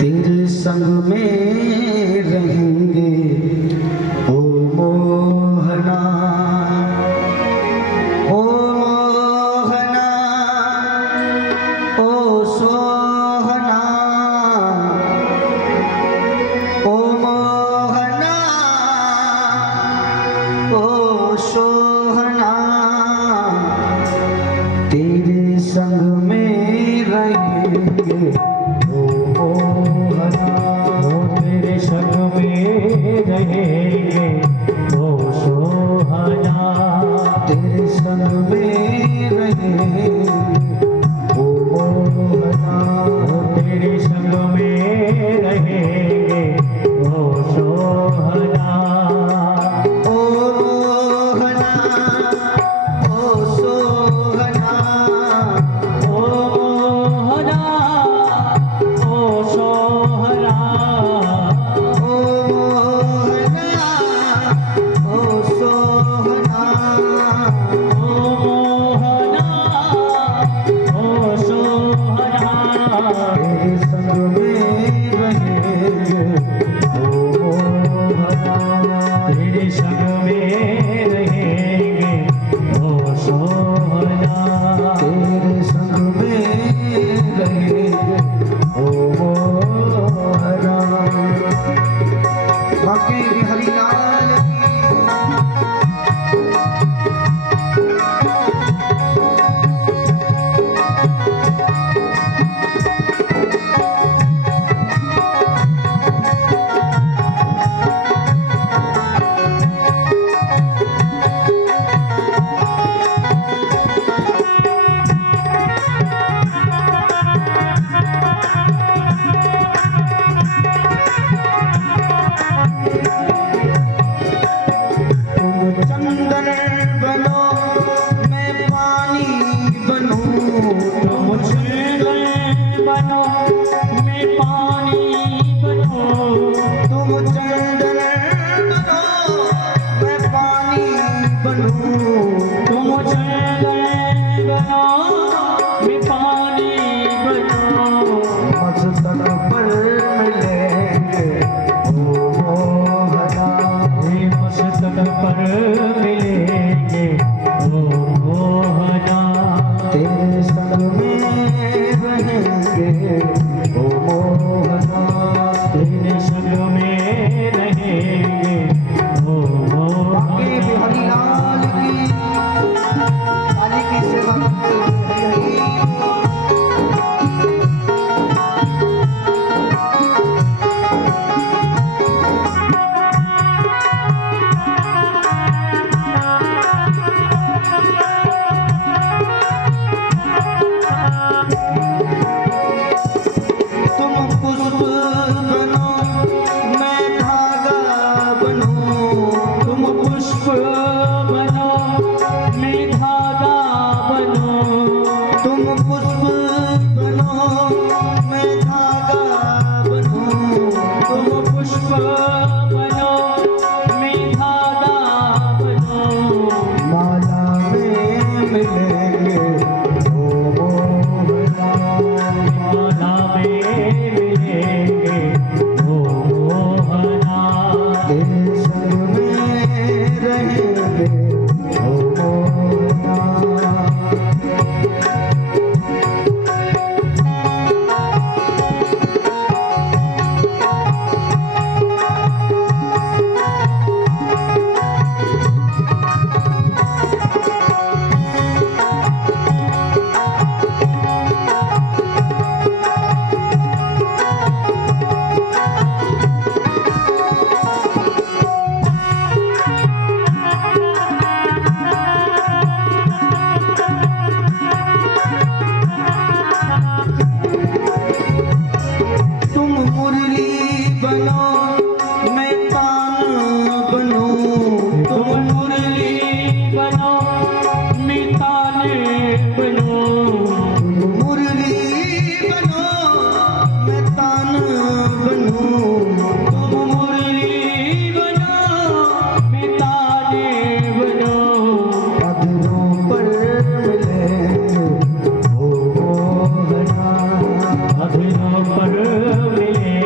तेरे संग में रहेंगे ओ मोहना, ओ मोहना, ओ सोहना, ओ मोहना, ओ सोहना, तेरे संग में रहेंगे ओ मोहना, वो तेरे संग में रहेंगे ओ सोहना, तेरे संग में रहेंगे ओ मोहना, वो तेरे संग में रहेंगे ओ सोहना, ओ मोहना, ओ सोहना, ओ मोहना, ओ सोहना, ओ मोहना, ओ सोहना, ओ मोहना, ओ सोहना, तेरे संग में रहेंगे ओ मोहना, तेरे संग में रहेंगे ओ सोहना, तेरे संग में रहेंगे ओ मोहना। बाकी बिहारी लाल तुम चंदन बनो मैं पानी बनूं, तुम चंदन बनो मैं पानी बनूं, तुम चंदन बनो मैं पानी बनूं, तुम चंदन बनो मैं पानी बनूं, मस्तक पर मिलेंगे ओ मोहना, हे मस्तक पर मिलेंगे ओ मोहना, तेरे संग में रहेंगे ओ मोहना, तेरे संग में रहेंगे ओ बाकी मोहना। बिहारी लाल की ताली की सेवा करते हैं। तुम पुष्प बनो मैं धागा बनूं, तुम पुष्प बनो मैं धागा बनूं, तुम पुष्प बनो मैं धागा बनूं, तुम पुष्प बनो मैं धागा बनूं, माला में मिलेंगे ओ मोहना, माला में मिलेंगे ओ मोहना, तेरे संग में रहेंगे ओ मोहना। तुम मुरली बनो मैं तान बनूं, तुम मुरली बनो मैं ताने बनूं, तुम मुरली बनो मैं तान बनूं, तुम मुरली बनो मैं ताने बनूं, अधरों पर मिलेंगे ओ मोहना, अधरों पर मिलेंगे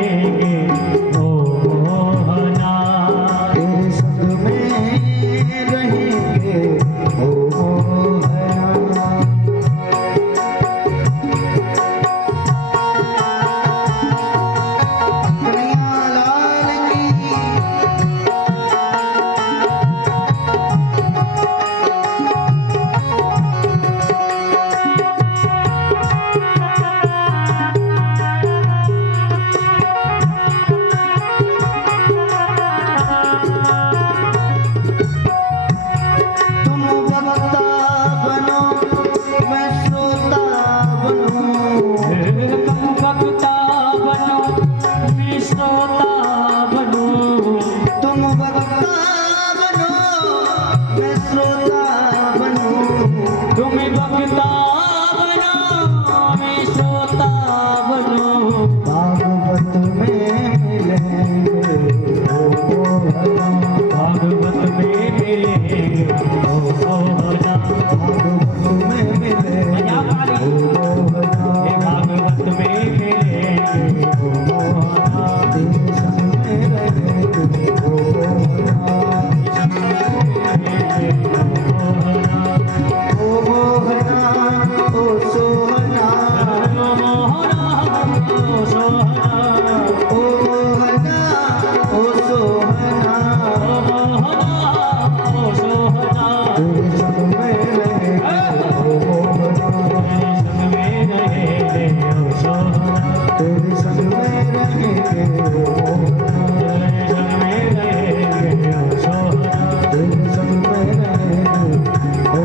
बनो मैं श्रोता बनूं तुम वक्ता बनो मैं श्रोता बनूं तुम वक्ता बनो मैं श्रोता बनूं भागवत में मिलेंगे ओ मोहना भागवत में मिलेंगे ओ सोहना भागवत में मिलेंगे ओ मोहना भागवत में मिलेंगे ओ मोहना तेरे संग में रहेंगे ओ मोहना ओ मोहना ओ सोहना ओ मोहना ओ सोहना ओ मोहना ओ सोहना ओ मोहना ओ सोहना तेरे संग में रहेंगे ओ मोहना संग में रहेंगे ओ सोहना तेरे संग में रहेंगे ओ मोहना संग में रहेंगे ओ सोहना तेरे संग में रहेंगे ओ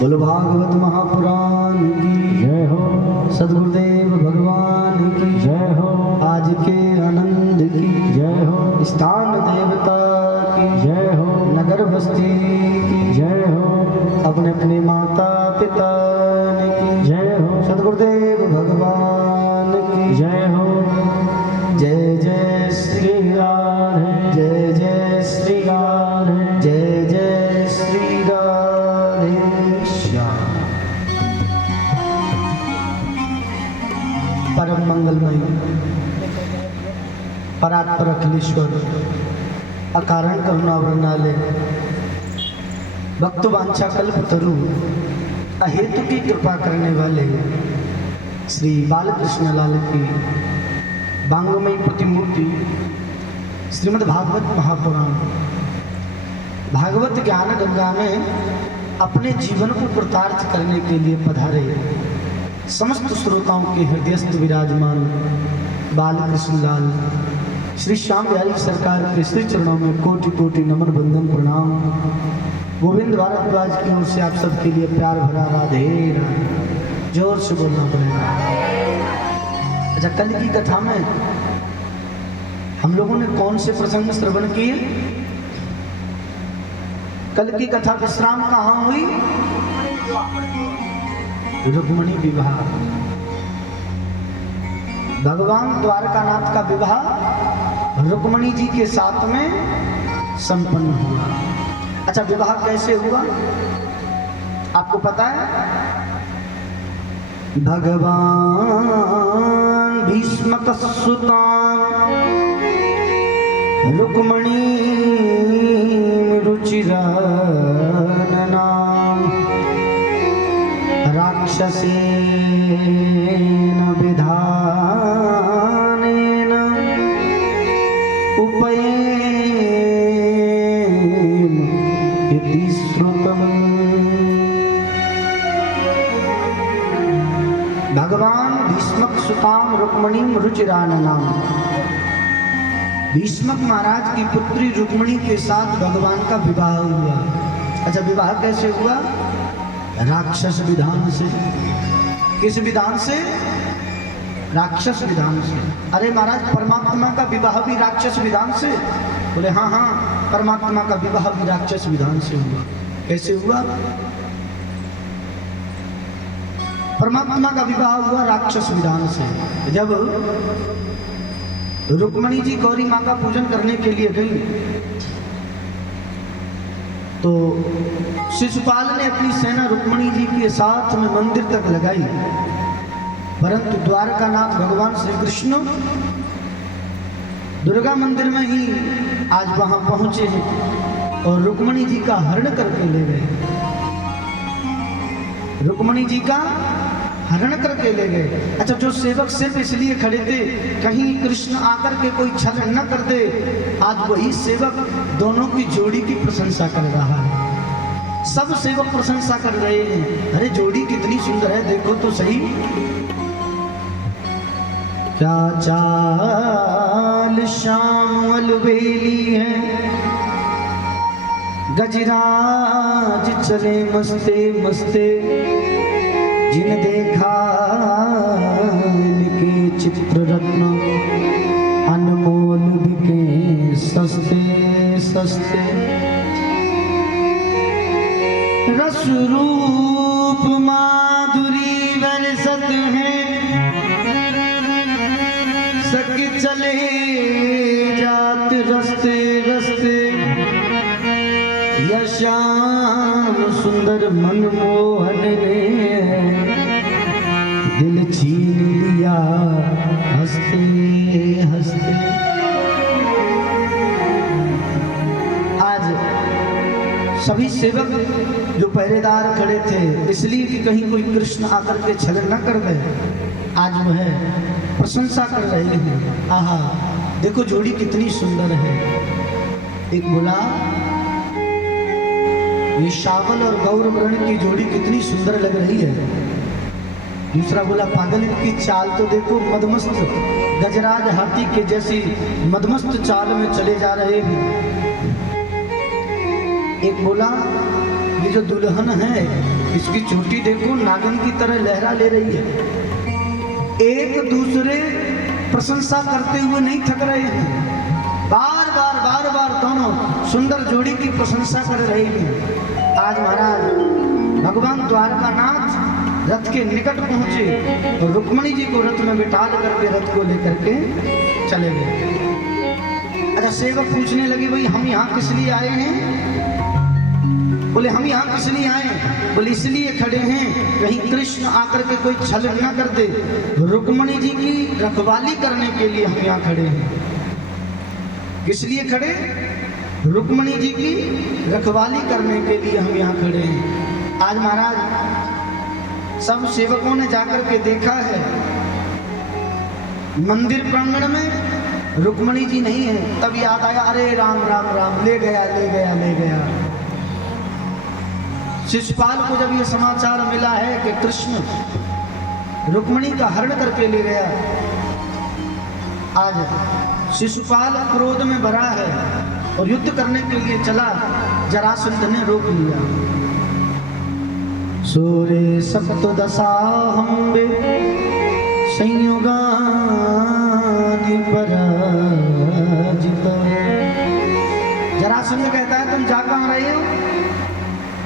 बोलो भागवत महापुराण की जय हो सदगुरुदेव भगवान की जय हो आज के आनंद की जय हो स्थान देवता की जय हो नगर बस्ती की जय हो अपने अपने माता पिता की जय हो सदगुरुदेव भगवान की जय हो जय जय श्री राधे जय जय श्री राधे जय जय श्री राधे श्याम। परम मंगलमय परात्पर अखिलेश्वर अकारण करुणा वर्णालय भक्त वांछा कल्प तरु अहेतु की कृपा करने वाले श्री बालकृष्ण लाल की बांगमयी प्रतिमूर्ति श्रीमद् भागवत महापुराण भागवत ज्ञान गंगा में अपने जीवन को कृतार्थ करने के लिए पधारे समस्त श्रोताओं के हृदयस्थ विराजमान बालकृष्ण लाल श्री श्याम बिहारी सरकार के श्री चरणों में कोटि कोटि नमन बंदन प्रणाम। गोविंद भारद्वाज की ओर से आप सबके लिए प्यार भरा राधे राधे। जोर से बोलना पड़ेगा। अच्छा, कल की कथा में हम लोगों ने कौन से प्रसंग श्रवण किए? कल की कथा विश्राम कहाँ हुई? रुक्मणी विवाह। भगवान द्वारकानाथ का विवाह रुक्मणी जी के साथ में संपन्न हुआ। अच्छा, विवाह कैसे हुआ आपको पता है? भगवान भीष्मक सुतां रुक्मणी रुचिराननां राक्षसेन विधानेन उपयेम इति श्रुतम्। भगवान भीष्मक सुतां रुक्मणीं रुचिराननां, भीष्मक महाराज की पुत्री रुक्मणी के साथ भगवान का विवाह हुआ। अच्छा, विवाह कैसे हुआ? राक्षस विधान से। किस विधान से? राक्षस विधान से। अरे महाराज, परमात्मा का विवाह भी राक्षस विधान से? बोले हाँ हाँ, परमात्मा का विवाह भी राक्षस विधान से हुआ। कैसे हुआ? परमात्मा का विवाह हुआ राक्षस विधान से। जब रुक्मणी जी गौरी माँ का पूजन करने के लिए गई तो शिशुपाल ने अपनी सेना रुक्मणी जी के साथ में मंदिर तक लगाई, परंतु द्वारकानाथ भगवान श्री कृष्ण दुर्गा मंदिर में ही आज वहां पहुंचे हैं और रुक्मणी जी का हरण करके ले गए। रुक्मणी जी का हरण करके ले गए। अच्छा, जो सेवक सिर्फ इसलिए खड़े थे कहीं कृष्ण आकर के कोई छल न कर दे, आज वही सेवक दोनों की जोड़ी की प्रशंसा कर रहा है। सब सेवक प्रशंसा कर रहे हैं, अरे जोड़ी कितनी सुंदर है, देखो तो सही। क्या चाल श्याम अलबेली है, गजराज चले मस्ते मस्ते, जिन देखा इनके चित्र रत्न, अनमोल बिके सस्ते सस्ते। रस रूप माधुरी बरसत है, सक चले जात रस्ते रस्ते। श्याम सुंदर मनमोहन ने दिल छीन लिया हंसते हंसते। आज सभी सेवक जो पहरेदार खड़े थे, इसलिए कि कहीं कोई कृष्ण आकर के छलन न कर दे, आज वह प्रशंसा कर रहे हैं। आहा, देखो जोड़ी कितनी सुंदर है। एक बोला ये शावल और गौर वर्ण की जोड़ी कितनी सुंदर लग रही है। दूसरा बोला पागल इनकी चाल तो देखो, मदमस्त गजराज हाथी के जैसी मदमस्त चाल में चले जा रहे हैं। एक बोला ये जो दुल्हन है इसकी चोटी देखो, नागिन की तरह लहरा ले रही है। एक दूसरे प्रशंसा करते हुए नहीं थक रहे हैं, बार बार दोनों सुंदर जोड़ी की प्रशंसा कर रहे हैं। आज महाराज भगवान द्वारकानाथ रथ के निकट पहुंचे और रुक्मणी जी को रथ में बिठा करके रथ को लेकर के चले गए। अच्छा, सेवक पूछने लगे भाई हम यहाँ किस लिए आए हैं? बोले हम यहाँ किस लिए आए? बोले इसलिए खड़े हैं कहीं कृष्ण आकर के कोई छल न कर दे, रुक्मणी जी की रखवाली करने के लिए हम यहाँ खड़े हैं। किस लिए खड़े? रुक्मणी जी की रखवाली करने के लिए हम यहाँ खड़े हैं। आज महाराज सब सेवकों ने जाकर के देखा है, मंदिर प्रांगण में रुक्मणी जी नहीं है। तब याद आया, अरे राम राम राम, ले गया ले गया ले गया। शिशुपाल को जब ये समाचार मिला है कि कृष्ण रुक्मणी का हरण करके ले गया, आज शिशुपाल क्रोध में भरा है और युद्ध करने के लिए चला, जरासंध ने रोक लिया। सूरे सप्तदशा हम्बे संयुगानि पराजिता। जरासंध कहता है तुम जा कहाँ रहे हो?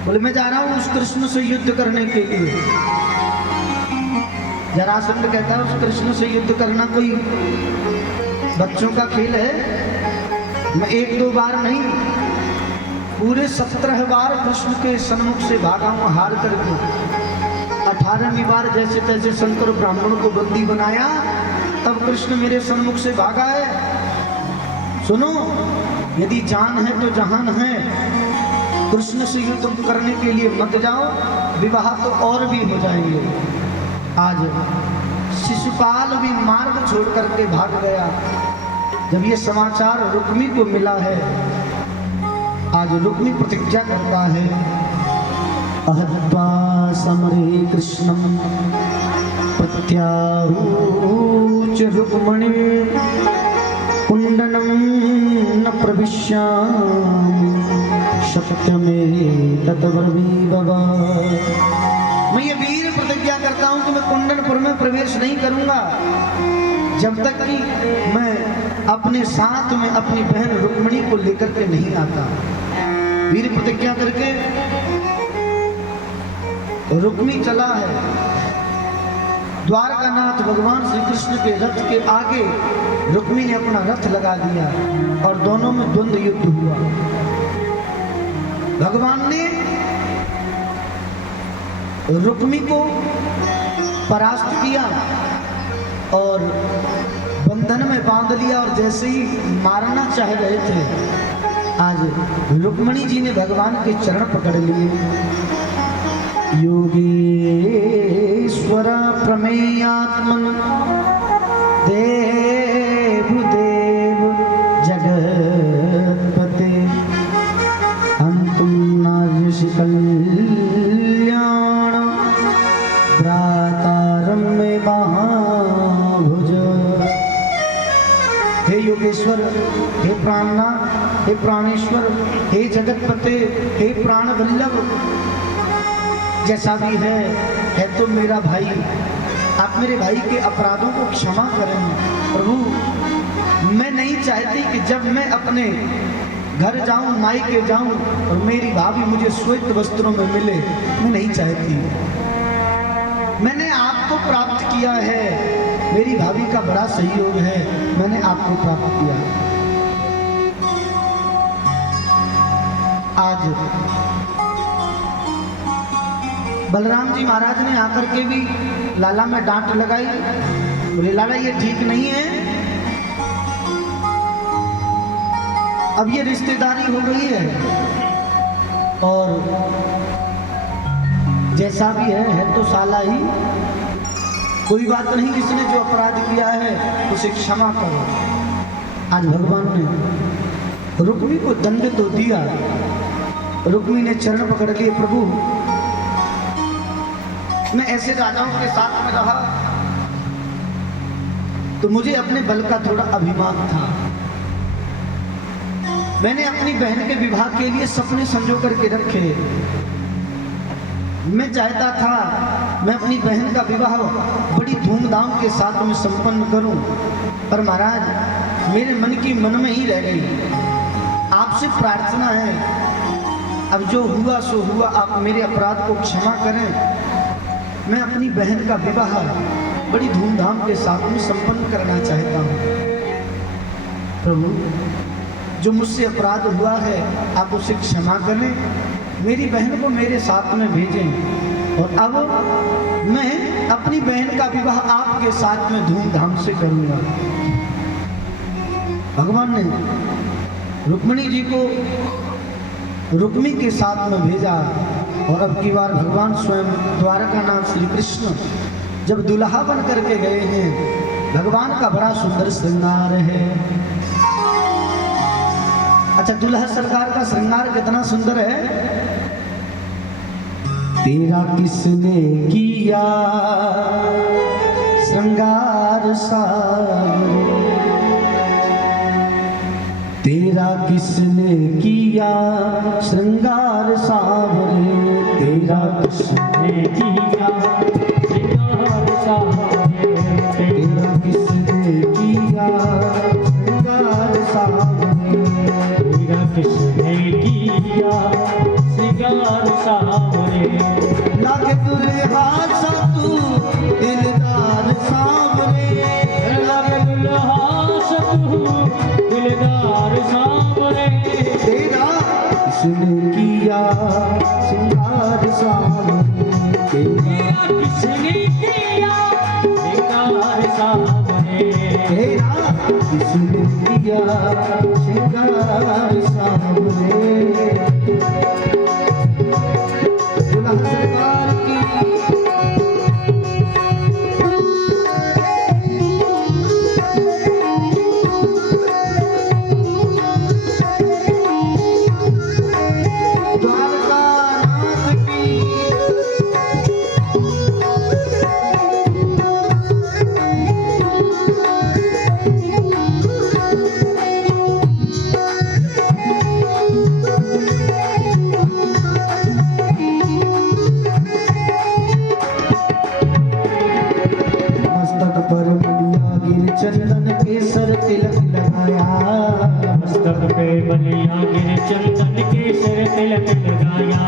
बोले मैं जा रहा हूँ उस कृष्ण से युद्ध करने के लिए। जरासंध कहता है उस कृष्ण से युद्ध करना कोई बच्चों का खेल है? मैं एक दो बार नहीं, पूरे 17 बार कृष्ण के सन्मुख से भागा हूं हार करके। 18वीं बार जैसे तैसे शंकर ब्राह्मण को बंदी बनाया, तब कृष्ण मेरे सन्मुख से भागा है। सुनो, यदि जान है तो जहान है, कृष्ण से युद्ध करने के लिए मत जाओ, विवाह तो और भी हो जाएंगे। आज शिशुपाल भी मार्ग छोड़ करके भाग गया। जब ये समाचार रुक्मी को मिला है, आज रुक्मी प्रतिज्ञा करता है, अहत्वा समरे कृष्णम प्रत्याहूच रुक्मणी कुंडनम न प्रविश्यामि सत्यमे तत्ब्रवी बाबा। मैं ये वीर प्रतिज्ञा करता हूं कि मैं कुंडनपुर में प्रवेश नहीं करूंगा जब तक कि मैं अपने साथ में अपनी बहन रुक्मणी को लेकर के नहीं आता। वीर प्रतिज्ञा करके रुक्मी चला है। द्वारकानाथ भगवान श्री कृष्ण के रथ के आगे रुक्मी ने अपना रथ लगा दिया और दोनों में द्वंद्व युद्ध हुआ। भगवान ने रुक्मी को परास्त किया और बंधन में बांध लिया, और जैसे ही मारना चाह रहे थे, आज रुक्मणी जी ने भगवान के चरण पकड़ लिए। योगेश्वर प्रमेयात्मन देव देव जगत्पते हंतुम नार्यसि कल्याण भ्रातारं मे महाभुज। हे योगेश्वर, हे प्राणनाथ, हे प्राणेश्वर, हे जगतपते, हे प्राण वल्लभ, जैसा भी है तो मेरा भाई। आप मेरे भाई के अपराधों को क्षमा करें प्रभु। मैं नहीं चाहती कि जब मैं अपने घर जाऊं, मायके जाऊं और मेरी भाभी मुझे श्वेत वस्त्रों में मिले, मैं नहीं चाहती। मैंने आपको प्राप्त किया है, मेरी भाभी का बड़ा सहयोग है, मैंने आपको प्राप्त किया। आज बलराम जी महाराज ने आकर के भी लाला में डांट लगाई, बोले लाला ये ठीक नहीं है, अब ये रिश्तेदारी हो गई है और जैसा भी है तो साला ही, कोई बात नहीं, इसने जो अपराध किया है उसे क्षमा करो। आज भगवान ने रुक्मी को दंड तो दिया, रुक्मी ने चरण पकड़ के प्रभु मैं ऐसे राजाओं के साथ में रहा तो मुझे अपने बल का थोड़ा अभिमान था, मैंने अपनी बहन के विवाह के लिए सपने संजो करके रखे, मैं चाहता था मैं अपनी बहन का विवाह बड़ी धूमधाम के साथ में संपन्न करूं, पर महाराज मेरे मन की मन में ही रह गई। आपसे प्रार्थना है, अब जो हुआ सो हुआ, आप मेरे अपराध को क्षमा करें। मैं अपनी बहन का विवाह बड़ी धूमधाम के साथ में संपन्न करना चाहता हूँ। प्रभु जो मुझसे अपराध हुआ है आप उसे क्षमा करें, मेरी बहन को मेरे साथ में भेजें और अब मैं अपनी बहन का विवाह आपके साथ में धूमधाम से करूँगा। भगवान ने रुक्मिणी जी को रुक्मी के साथ में भेजा और अब की बार भगवान स्वयं द्वारकानाथ श्री कृष्ण जब दुल्हा बन करके गए हैं, भगवान का बड़ा सुंदर श्रृंगार है। अच्छा, दुल्हा सरकार का श्रृंगार कितना सुंदर है। तेरा किसने किया श्रृंगार सावरे, तेरा किसने किया श्रृंगार सावरे, तेरा किसने किया श्रृंगार सावरे, तेरा किसने किया श्रृंगार सावरे, तेरा किसने किया श्रृंगार सावरे, लागे तुरे हाथ तू दिलदार सावरे, लागे तुरे हाथ तू दिलदार सावरे, तेरा किसने किया श्रृंगार सावरे, तेरा किसने किया श्रृंगार सावरे, तेरा किसने किया श्रृंगार सावरे। दुल्हा सरकार की चंदन केसर तिलक लगाया, मस्तक पे बलिया गिर चंदन केसर तिलक लगाया,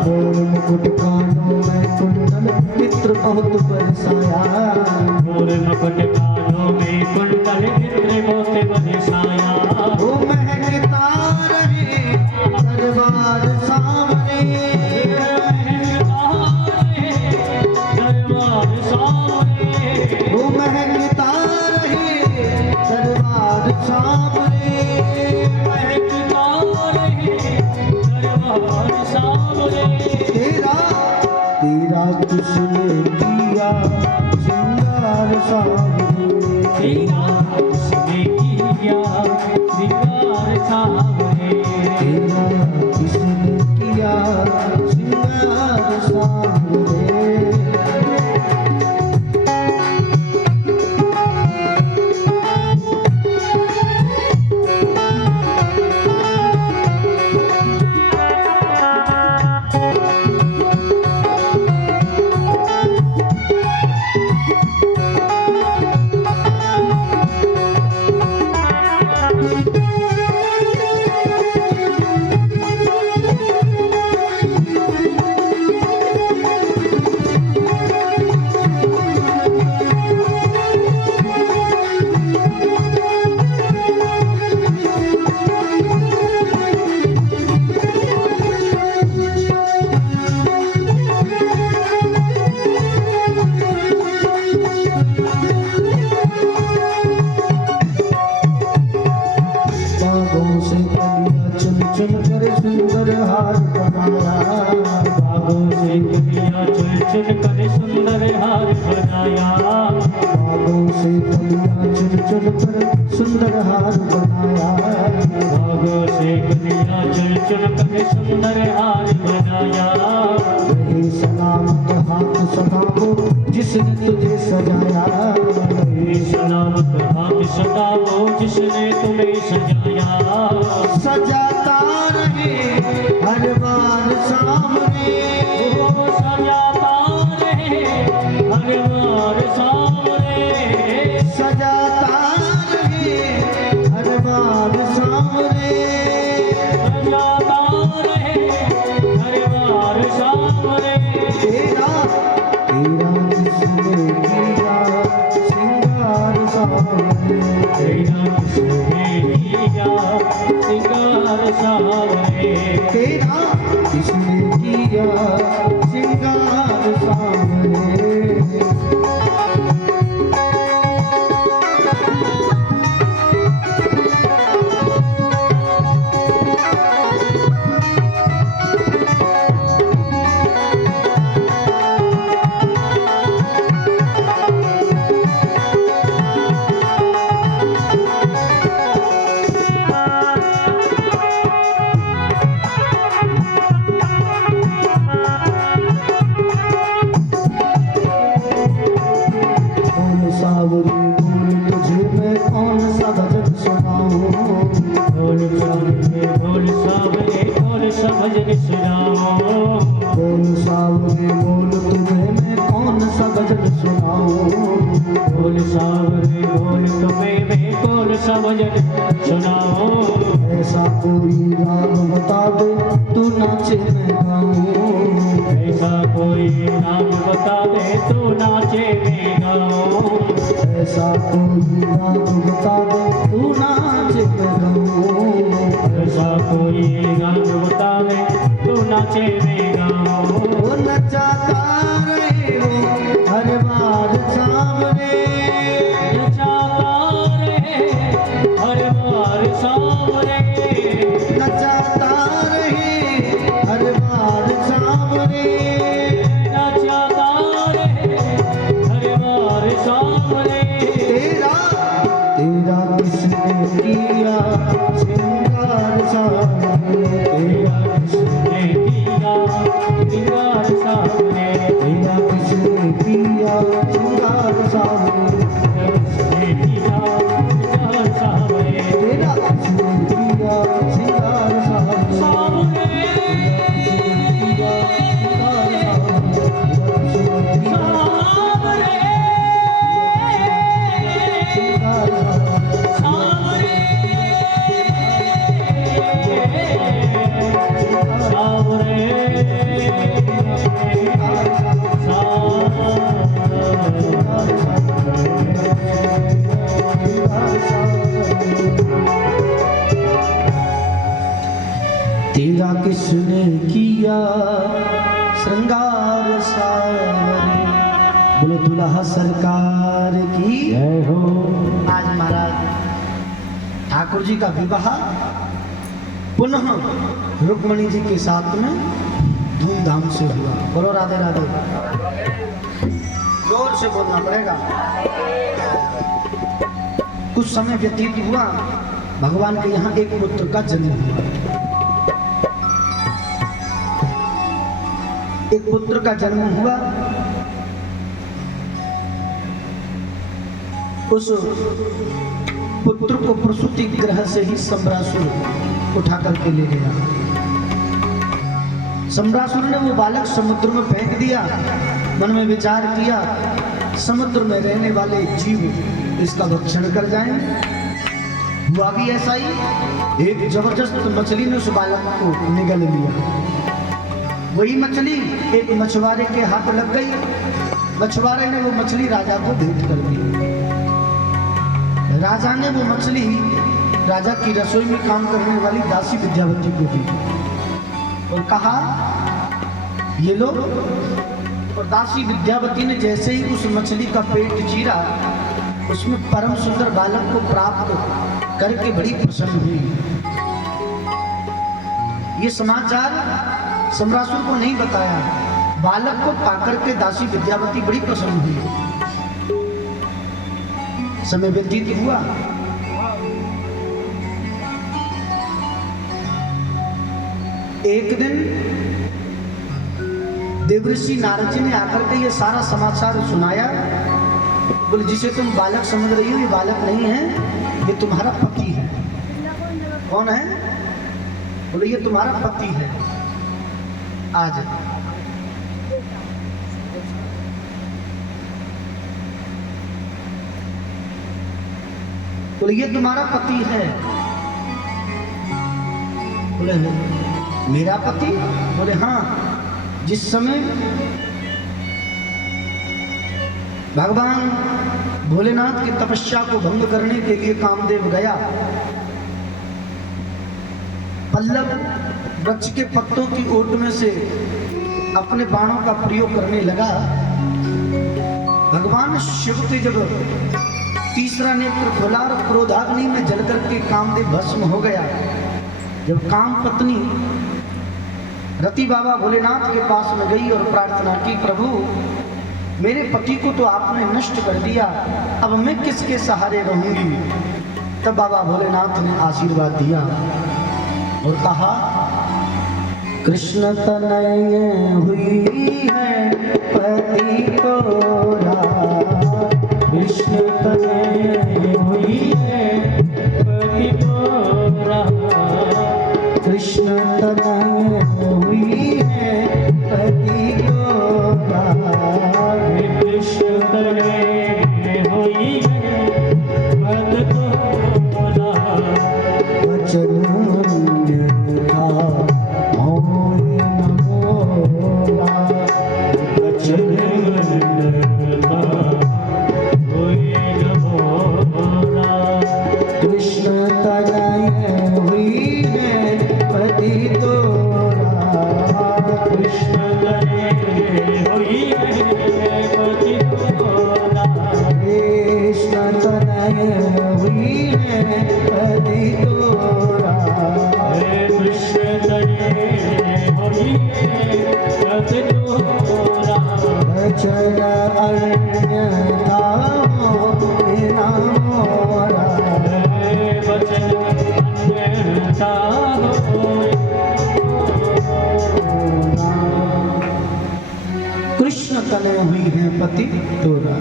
मोर मुकुट कानों में कुंडल चित्र बहुत बरसाया, मोर मुकुट कानों में कुंडल चित्र बहुत बरसाया, वो महकता रहे दरबार सामने, दरबार सामने, वो महकता दरबार सामने, महकता रहे दरबार सामने, तेरा तेरा किसने किया श्रृंगार सावरे, तेरा किसने किया श्रृंगार सावरे, तेरा किसने किया श्रृंगार सावरे। बनाया, बागों से कलियां चुन चुन कर सुंदर हार बनाया, भागों से कलियां चुन चुन कर सुंदर हार बनाया। रहे सलामत हाथ सदा वो जिसने तुझे सजाया, हे सलामत हाथ सदा वो जिसने तुम्हें सजाया, सजाता रहे हर बार सामने, वो सजाता रहे हर बार सामने, सजाता रहे हर बार सामने, सजाता रहे हर बार सामने। तेरा तेरा किसने किया श्रृंगार सामने, तेरा किसने किया श्रृंगार सामने, तेरा किसने किया श्रृंगार सामने। सावरी बोल तुझे मैं कौन सा भजन सुनाऊं, बोल सावरे बोल सावरे बोल सा भजन सुनाओ, बोल सावरी बोल तुझे मैं कौन सा भजन सुनाऊं, बोल सावरे बोल तुम्हें मैं कौन सा भजन सुनाओ। ऐसा कोई राग बता दे तू नाचे मैं गाऊं, ऐसा कोई नाम बता दे तो नाचे मैं गाऊं, ऐसा कोई राग बता दे तू नाचे मैं गाऊं, ऐसा कोई नाम बता दे तो नाचे मैं गाऊं। वो नचाता रहे वो हर बार सामने, नचाता रहे हर बार सामने, नचाता रहे हर बार सामने, नचाता रहे हर बार सामने। तेरा तेरा किसने किया श्रृंगार सामने, तेरा किसने किया श्रृंगार सामने, तेरा किसने किया श्रृंगार सामने, किसने किया श्रृंगार सामने, तेरा किसने किया श्रृंगार सामने, सामने किया श्रृंगार सामने, तेरा किसने किया श्रृंगार सावरे। बोलो दुल्हा सरकार की जय हो। आज महाराज ठाकुर जी का विवाह पुनः रुक्मणी जी के साथ में धूमधाम से हुआ। बोलो राधे राधे। जोर से बोलना पड़ेगा। कुछ समय व्यतीत हुआ, भगवान के यहाँ एक पुत्र का जन्म हुआ। एक पुत्र का जन्म हुआ। उस पुत्र को प्रसूति गृह से ही सम्रासुर उठा करके ले गया। सम्रासुर ने वो बालक समुद्र में फेंक दिया। मन में विचार किया, समुद्र में रहने वाले जीव इसका भक्षण कर जाएं। हुआ भी ऐसा ही। एक जबरदस्त मछली ने उस बालक को निगल लिया। वही मछली एक मछुआरे के हाथ लग गई। मछुआरे ने वो मछली राजा को भेंट कर दी। राजा ने वो मछली राजा की रसोई में काम करने वाली दासी विद्यावती को दी और कहा, ये लो। और दासी विद्यावती ने जैसे ही उस मछली का पेट चीरा, उसमें परम सुंदर बालक को प्राप्त करके बड़ी प्रसन्न हुई। ये समाचार सम्रासुर को नहीं बताया। बालक को पाकर के दासी विद्यावती बड़ी प्रसन्न हुई समय व्यतीत हुआ। एक दिन देवऋषि नारद जी ने आकर के ये सारा समाचार सुनाया। बोले जिसे तुम बालक समझ रही हो ये बालक नहीं है, ये तुम्हारा पति है। कौन है? बोले ये तुम्हारा पति है। आज बोले ये तुम्हारा पति है। बोले मेरा पति? बोले हाँ। जिस समय भगवान भोलेनाथ की तपस्या को भंग करने के लिए कामदेव गया, पल्लव वृक्ष के पत्तों की ओट में से अपने बाणों का प्रयोग करने लगा। भगवान शिव के जब तीसरा नेत्र खोला और क्रोधाग्नि में जल करके कामदेव भस्म हो गया। जब काम पत्नी रति बाबा भोलेनाथ के पास में गई और प्रार्थना की, प्रभु मेरे पति को तो आपने नष्ट कर दिया, अब मैं किसके सहारे रहूंगी? तब बाबा भोलेनाथ ने आशीर्वाद दिया और कहा, कृष्ण तनय हुई है पति तोरा, कृष्ण तनय हुई है पति तोरा, कृष्ण तनय हुई है पति तोरा, कृष्ण तनय हुई है पति तोरा, वचन अन्यथा मोहि न मोरा, वचन अन्यथा मोहि न मोरा, कृष्ण तनय हुई है पति तोरा, कृष्ण तनय हुई है पति तोरा, कृष्ण तनय हुई है पति तोरा, कृष्ण तनय हुई है पति तोरा, वचन अन्यथा मोहि न मोरा, वचन अन्यथा होय। कृष्ण तनय हुई है पति तोरा।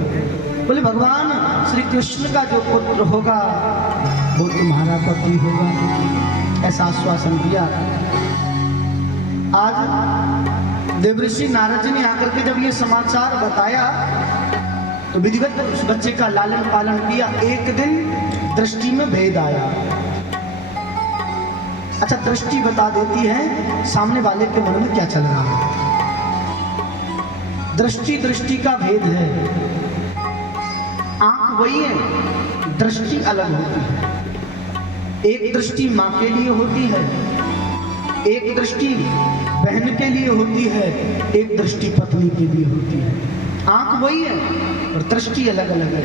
बोले भगवान श्री कृष्ण का जो पुत्र होगा वो तुम्हारा पति होगा, ऐसा आश्वासन दिया। आज देवऋषि नारद जी ने आकर के जब ये समाचार बताया तो विधिवत उस बच्चे का लालन पालन किया। एक दिन दृष्टि में भेद आया। अच्छा, दृष्टि बता देती है सामने वाले के मन में क्या चल रहा है। दृष्टि का भेद है। आंख वही है, दृष्टि अलग होती है। एक दृष्टि माँ के लिए होती है, एक दृष्टि बहन के लिए होती है, एक दृष्टि पत्नी के लिए होती है। आंख वही है और दृष्टि अलग अलग है।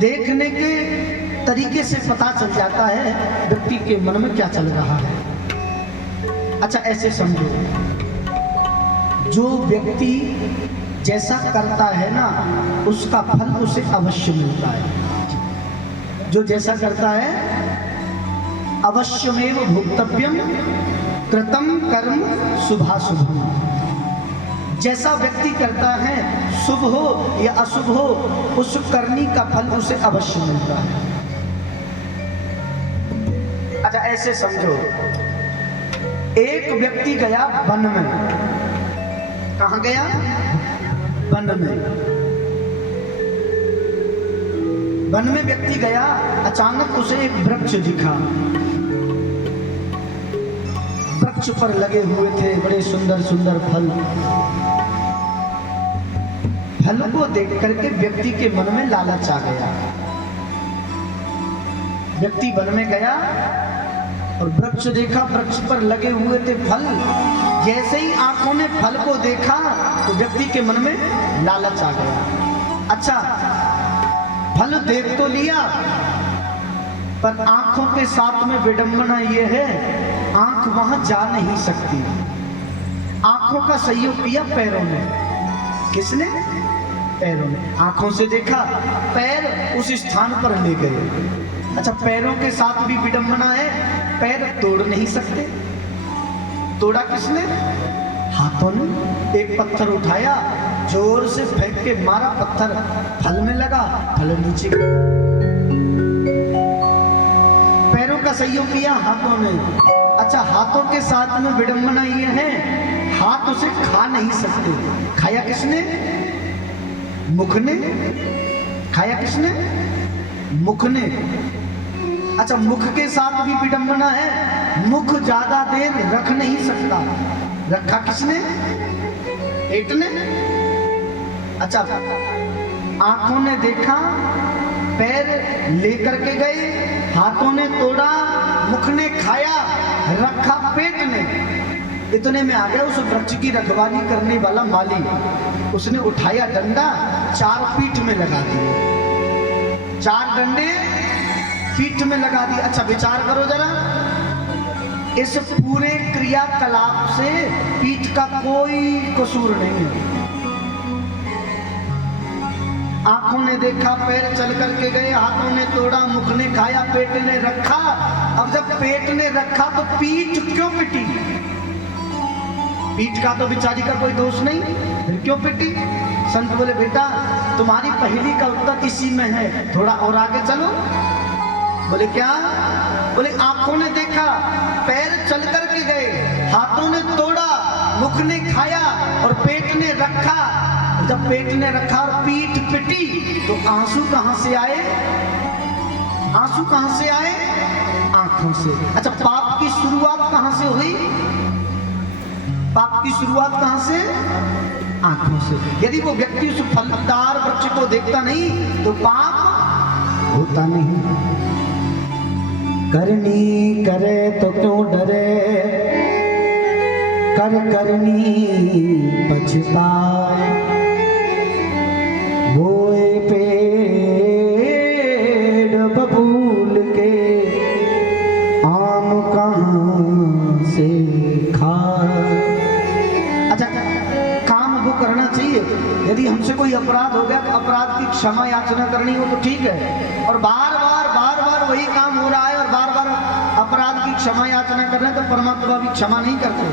देखने के तरीके से पता चल जाता है व्यक्ति के मन में क्या चल रहा है। अच्छा, ऐसे समझो, जो व्यक्ति जैसा करता है ना उसका फल उसे अवश्य मिलता है। जो जैसा करता है अवश्यमेव भोक्तव्यम कृतम कर्म शुभाशुभम। जैसा व्यक्ति करता है, शुभ हो या अशुभ हो, उस करनी का फल उसे अवश्य मिलता है। अच्छा, ऐसे समझो, एक व्यक्ति गया वन में। कहाँ गया? वन में। वन में व्यक्ति गया, अचानक उसे एक वृक्ष दिखा। वृक्ष पर लगे हुए थे बड़े सुंदर सुंदर फल। फल को देख करके व्यक्ति के मन में लालच आ गया। व्यक्ति वन में गया और वृक्ष देखा, वृक्ष पर लगे हुए थे फल। जैसे ही आंखों ने फल को देखा तो व्यक्ति के मन में लालच आ गया। अच्छा, फल देख तो लिया, पर आंखों के साथ में विडंबना यह है, आंख वहां जा नहीं सकती। आंखों का सहयोग किया पैरों में। किसने? पैरों ने। आंखों से देखा, पैर उस स्थान पर ले गए। अच्छा, पैरों के साथ भी विडंबना है, पैर तोड़ नहीं सकते। तोड़ा किसने? हाथों ने। एक पत्थर उठाया, जोर से फेंक के मारा, पत्थर फल में लगा, फल नीचे गिरा। पैरों का सहयोग किया हाथों ने। अच्छा, हाथों के साथ में विडंबना ये है, हाथ उसे खा नहीं सकते। खाया किसने? मुख ने। खाया किसने? मुख ने। अच्छा, मुख के साथ भी विडंबना है, मुख ज्यादा देर रख नहीं सकता। रखा किसने? पेट ने। अच्छा, आंखों ने देखा, पैर लेकर के गए, हाथों ने तोड़ा, मुख ने खाया, रखा पेट ने। इतने में आ गया उस वृक्ष की रखवाली करने वाला माली। उसने उठाया डंडा, 4 पीठ में लगा दिए। 4 डंडे पीठ में लगा दिए। अच्छा, विचार करो जरा, इस पूरे क्रियाकलाप से पीठ का कोई कसूर नहीं है। आंखों ने देखा, पैर चल करके गए, हाथों ने तोड़ा, मुख ने खाया, पेट ने रखा। अब जब पेट ने रखा तो पीठ क्यों पिटी? पीठ का तो बेचारी का कोई दोष नहीं, फिर क्यों पिटी? संत बोले, बेटा तुम्हारी पहेली का उत्तर इसी में है, थोड़ा और आगे चलो। बोले क्या? बोले आंखों ने देखा, पैर चल करके गए, हाथों ने तोड़ा, मुख ने खाया और पेट ने रखा। जब पेट ने रखा और पीठ पिटी तो आंसू कहां से आए? आंसू कहां से आए? आंखों से। अच्छा, पाप की शुरुआत कहां से हुई? पाप की शुरुआत कहां से? आंखों से। यदि वो व्यक्ति उस फलदार वृक्ष को देखता नहीं तो पाप होता नहीं। करनी करे तो क्यों डरे, कर करनी पछताए। बोए पेड़ बबूल के, आम कहाँ से खाए। अच्छा, काम वो करना चाहिए। यदि हमसे कोई अपराध हो गया तो अपराध की क्षमा याचना करनी हो तो ठीक है, और बार बार वही काम हो रहा है और बार बार अपराध की क्षमा याचना कर रहे हैं तो परमात्मा भी क्षमा नहीं करते।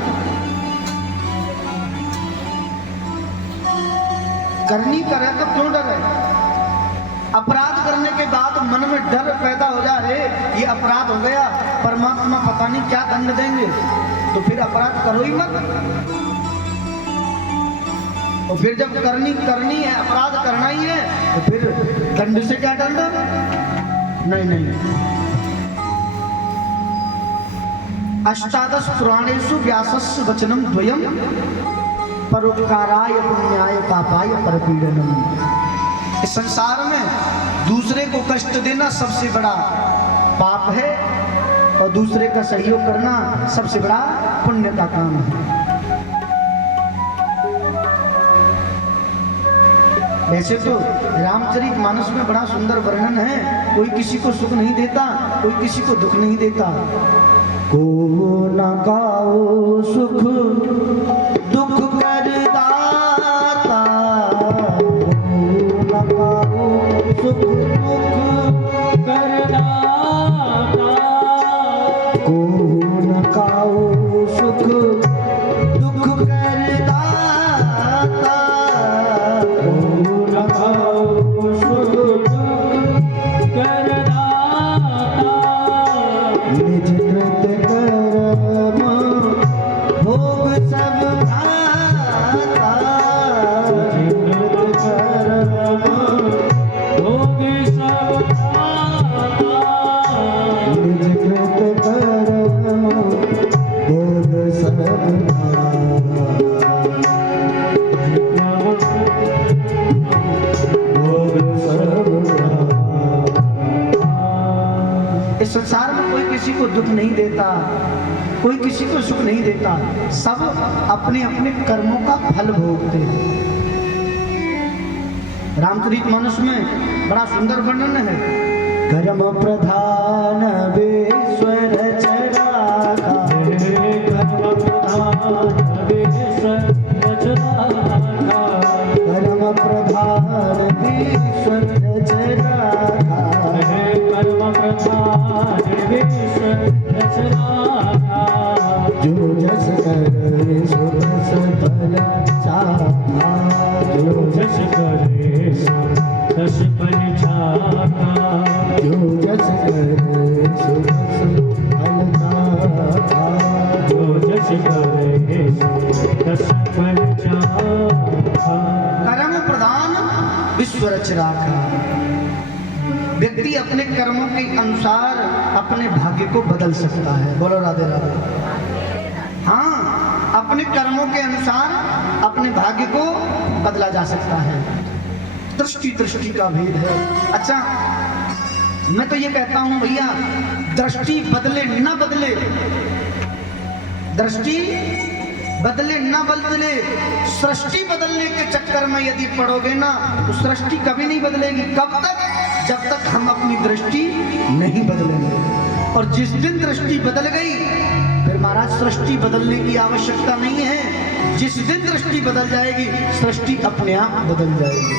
करनी करे तो क्यों डरे? अपराध करने के बाद मन में डर पैदा हो जा रहे, ये अपराध हो गया, परमात्मा पता नहीं क्या दंड देंगे, तो फिर अपराध करो ही मत। और फिर जब करनी है, अपराध करना ही है, तो फिर दंड से क्या दंड? नहीं। अष्टादश पुराणेषु व्यासस्य वचनम द्वयम, परोपकाराय पुण्याय पापाय परपीडनम। इस संसार में दूसरे को कष्ट देना सबसे बड़ा पाप है और दूसरे का सहयोग करना सबसे बड़ा पुण्य का काम है। वैसे तो रामचरितमानस में बड़ा सुंदर वर्णन है, कोई किसी को सुख नहीं देता, कोई किसी को दुख नहीं देता। को न गाओ सुख दुख कर दाता, को न गाओ सुख दुख कर दाता, को न गाओ सुख दुख कर दाता, को न गाओ सुख दुख कर दाता। निज कृत कर्म भोग सब भाता, निज कृत कर्म भोग सब भाता, निज कृत कर्म भोग सब भाता, भोग सब भाता। इस संसार में कोई किसी को दुख नहीं देता, कोई किसी को सुख नहीं देता, सब अपने अपने कर्मों का फल भोगते हैं। रामचरितमानस में बड़ा सुंदर वर्णन है। कर्म प्रधान वेश्वर चरागा, कर्म प्रधान वेश्वर चरागा, कर्म विष करे दस पंचाखा। कर्म प्रधान विश्व रच राखा। व्यक्ति अपने कर्मों के अनुसार अपने भाग्य को बदल सकता है। बोलो राधे राधे। हाँ, अपने कर्मों के अनुसार अपने भाग्य को बदला जा सकता है। दृष्टि दृष्टि का भेद है। अच्छा, मैं तो ये कहता हूं भैया, दृष्टि बदले न बदले, दृष्टि बदले न बदले, सृष्टि बदलने के चक्कर में यदि पड़ोगे ना तो सृष्टि कभी नहीं बदलेगी। कब तक? जब तक हम अपनी दृष्टि नहीं बदलेंगे। और जिस दिन दृष्टि बदल गई फिर महाराज सृष्टि बदलने की आवश्यकता नहीं है। जिस दिन दृष्टि बदल जाएगी सृष्टि अपने आप बदल जाएगी।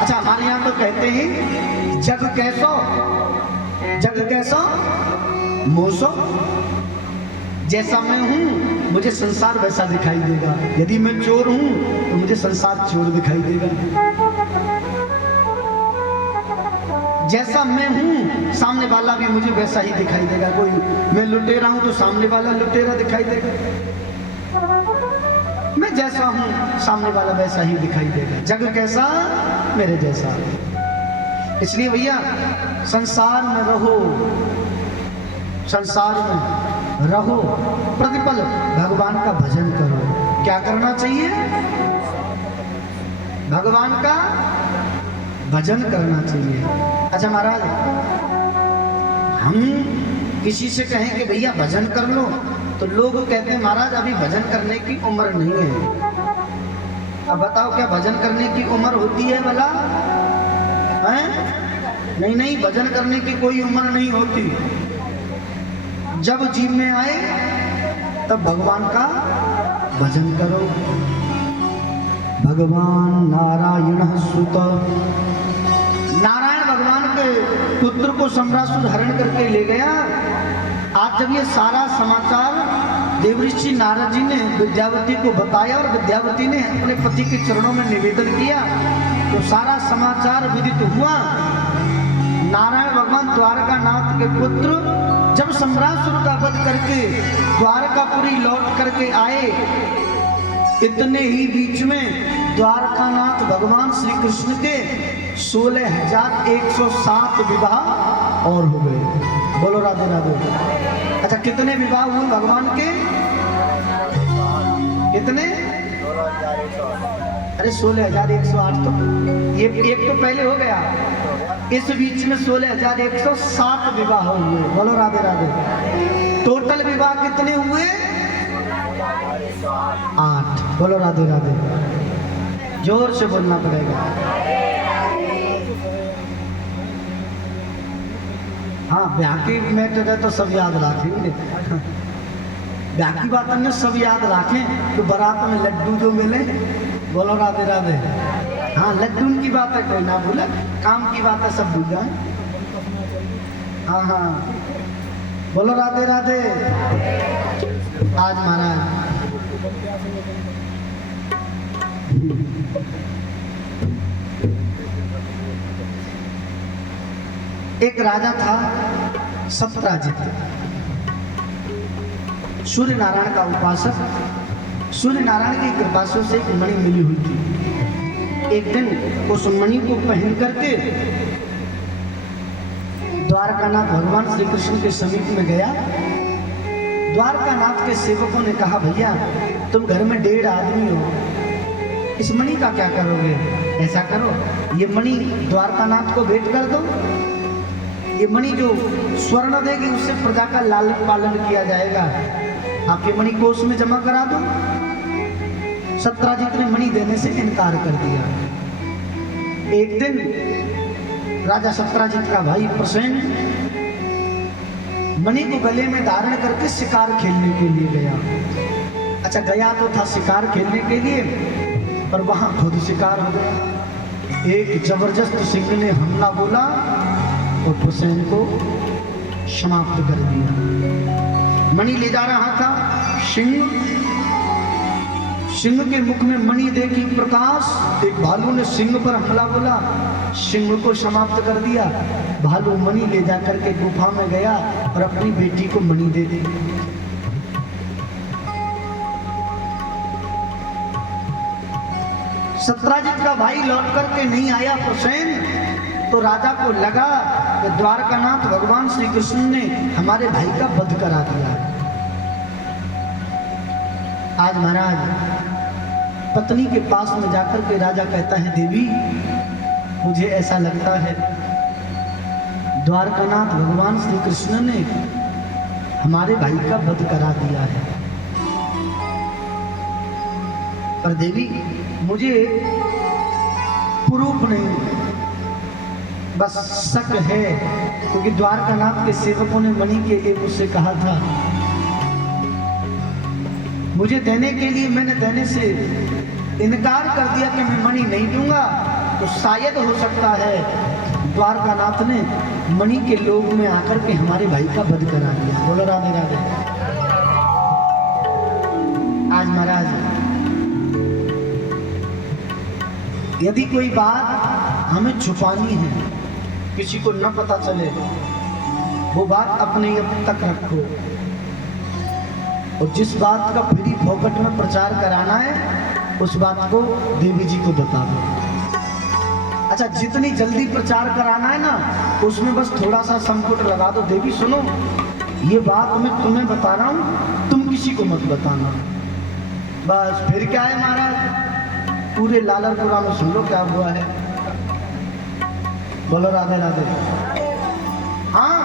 अच्छा, हमारे यहाँ तो कहते हैं जग कैसो, जग कैसो मोसो। जैसा मैं हूं मुझे संसार वैसा दिखाई देगा। यदि मैं चोर हूं तो मुझे संसार चोर दिखाई देगा। जैसा मैं हूं सामने वाला भी मुझे वैसा ही दिखाई देगा। कोई मैं लुटेरा हूं तो सामने वाला लुटेरा दिखाई देगा। मैं जैसा हूं सामने वाला वैसा ही दिखाई देगा। जग कैसा मेरे जैसा। इसलिए भैया संसार में रहो, संसार में रहो, प्रतिपल भगवान का भजन करो। क्या करना चाहिए? भगवान का भजन करना चाहिए। अच्छा महाराज, हम किसी से कहें कि भैया भजन कर लो तो लोग कहते हैं महाराज अभी भजन करने की उम्र नहीं है। अब बताओ क्या भजन करने की उम्र होती है भला? हैं? नहीं नहीं, भजन करने की कोई उम्र नहीं होती। जब जीव में आए तब भगवान का भजन करो। भगवान नारायण सुत, नारायण भगवान के पुत्र को सम्रासुर हरण करके ले गया। आज जब ये सारा समाचार देवऋषि नारद जी ने विद्यावती को बताया और विद्यावती ने अपने पति के चरणों में निवेदन किया तो सारा समाचार विदित हुआ। नारायण भगवान द्वारकानाथ के पुत्र जब सम्रासुर का वध करके द्वारकापुरी लौट करके आए, इतने ही बीच में द्वारकानाथ भगवान श्री कृष्ण के 16,107 विवाह और हो गए। बोलो राधे राधे। अच्छा, कितने विवाह हुए भगवान के? कितने? अरे 16,108 तो ये एक तो पहले हो गया, इस बीच में 16,107 विवाह हुए। बोलो राधे राधे। टोटल विवाह कितने हुए? 8। बोलो राधे राधे। जोर से बोलना पड़ेगा। हाँ, ब्याह की मैटर है तो सब याद रखेंगे। ब्याह की बात हमने सब याद रखें तो बारात में लड्डू जो मिले। बोलो राधे राधे। हाँ, लड्डू की बात है कोई ना भूले, काम की बात है सब भूल जाए। हाँ हाँ, बोलो राधे राधे। आज महाराज एक राजा था सप्तराजित, सूर्य नारायण का उपासक। सूर्य नारायण की कृपा से उसे एक मणि मिली हुई थी। एक दिन उस मणि को पहन करके द्वारकानाथ भगवान श्री कृष्ण के समीप में गया। द्वारकानाथ के सेवकों ने कहा, भैया तुम घर में 1.5 आदमी हो, इस मणि का क्या करोगे? ऐसा करो, ये मणि द्वारकानाथ को भेंट कर दो। ये मणि जो स्वर्ण देगी उससे प्रजा का लालन पालन किया जाएगा। आप ये मणि कोष में जमा करा दो। सत्राजित ने मणि देने से इनकार कर दिया। एक दिन राजा सत्राजित का भाई प्रसेन मणि को गले में धारण करके शिकार खेलने के लिए गया। अच्छा, गया तो था शिकार खेलने के लिए, पर वहां खुद शिकार हो गया। एक जबरदस्त सिंह ने हमला बोला और हुसैन को समाप्त कर दिया। मणि ले जा रहा था सिंह, सिंह के मुख में मणि देखी प्रकाश। एक भालू ने सिंह पर हमला बोला, सिंह को समाप्त कर दिया। भालू मणि ले जाकर के गुफा में गया और अपनी बेटी को मणि दे दी। सत्राजित का भाई लौट करके नहीं आया प्रसेन, तो राजा को लगा कि द्वारकानाथ भगवान श्री कृष्ण ने हमारे भाई का वध करा दिया। आज महाराज पत्नी के पास में जाकर के राजा कहता है, देवी मुझे ऐसा लगता है द्वारकानाथ भगवान श्री कृष्ण ने हमारे भाई का वध करा दिया है। पर देवी मुझे प्रूफ नहीं, बस शक है, क्योंकि द्वारकानाथ के सेवकों ने मणि के लिए मुझसे कहा था, मुझे देने के लिए मैंने देने से इनकार कर दिया कि मैं मणि नहीं दूंगा। तो शायद हो सकता है द्वारकानाथ ने मणि के लोग में आकर के हमारे भाई का वध करा दिया। बोलो राधे राधे। आज महाराज यदि कोई बात हमें छुपानी है, किसी को न पता चले, वो बात अपने तक रखो, और जिस बात का फ्री फोकट में प्रचार कराना है उस बात को देवी जी को बता दो। अच्छा, जितनी जल्दी प्रचार कराना है ना, उसमें बस थोड़ा सा संपुट लगा दो, देवी सुनो ये बात मैं तुम्हें बता रहा हूं, तुम किसी को मत बताना। बस फिर क्या है महाराज, पूरे लालरपुरा में सुन लो क्या हुआ है। बोलो राधे राधे। हाँ,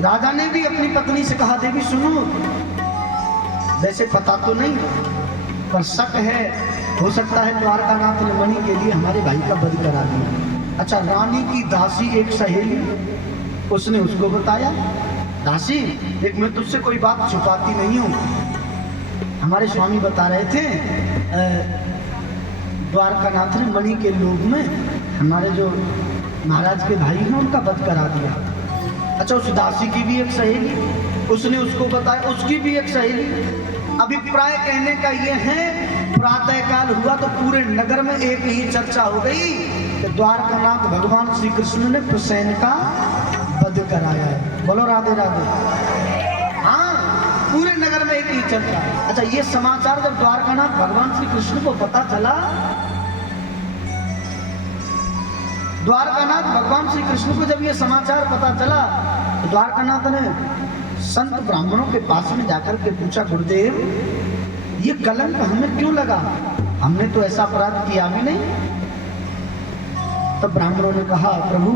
राजा ने भी अपनी पत्नी से कहा, देवी सुनो, वैसे पता तो नहीं पर शक है, हो सकता है द्वारकानाथ ने मणि के लिए हमारे भाई का वध करा दिया। अच्छा, रानी की दासी एक सहेली, उसने उसको बताया, दासी देख मैं तुझसे कोई बात छुपाती नहीं हूँ, हमारे स्वामी बता रहे थे द्वारकानाथ ने मणि के लोग में हमारे जो महाराज के भाई हैं उनका वध करा दिया। अच्छा, उस दासी की भी एक सहेली, उसने उसको बताया, उसकी भी एक सहेली। अभिप्राय कहने का ये है, प्रातः काल हुआ तो पूरे नगर में एक ही चर्चा हो गई कि द्वारकानाथ भगवान श्री कृष्ण ने प्रसेन का वध कराया है। बोलो राधे राधे। हाँ, पूरे नगर में एक ही चर्चा। अच्छा, ये समाचार जब द्वारकानाथ भगवान श्री कृष्ण को पता चला, द्वारकानाथ भगवान श्री कृष्ण को जब ये समाचार पता चला, तो द्वारकानाथ ने संत ब्राह्मणों के पास में जाकर के पूछा, गुरुदेव ये कलंक हमें क्यों लगा, हमने तो ऐसा अपराध किया भी नहीं। तब ब्राह्मणों ने कहा, प्रभु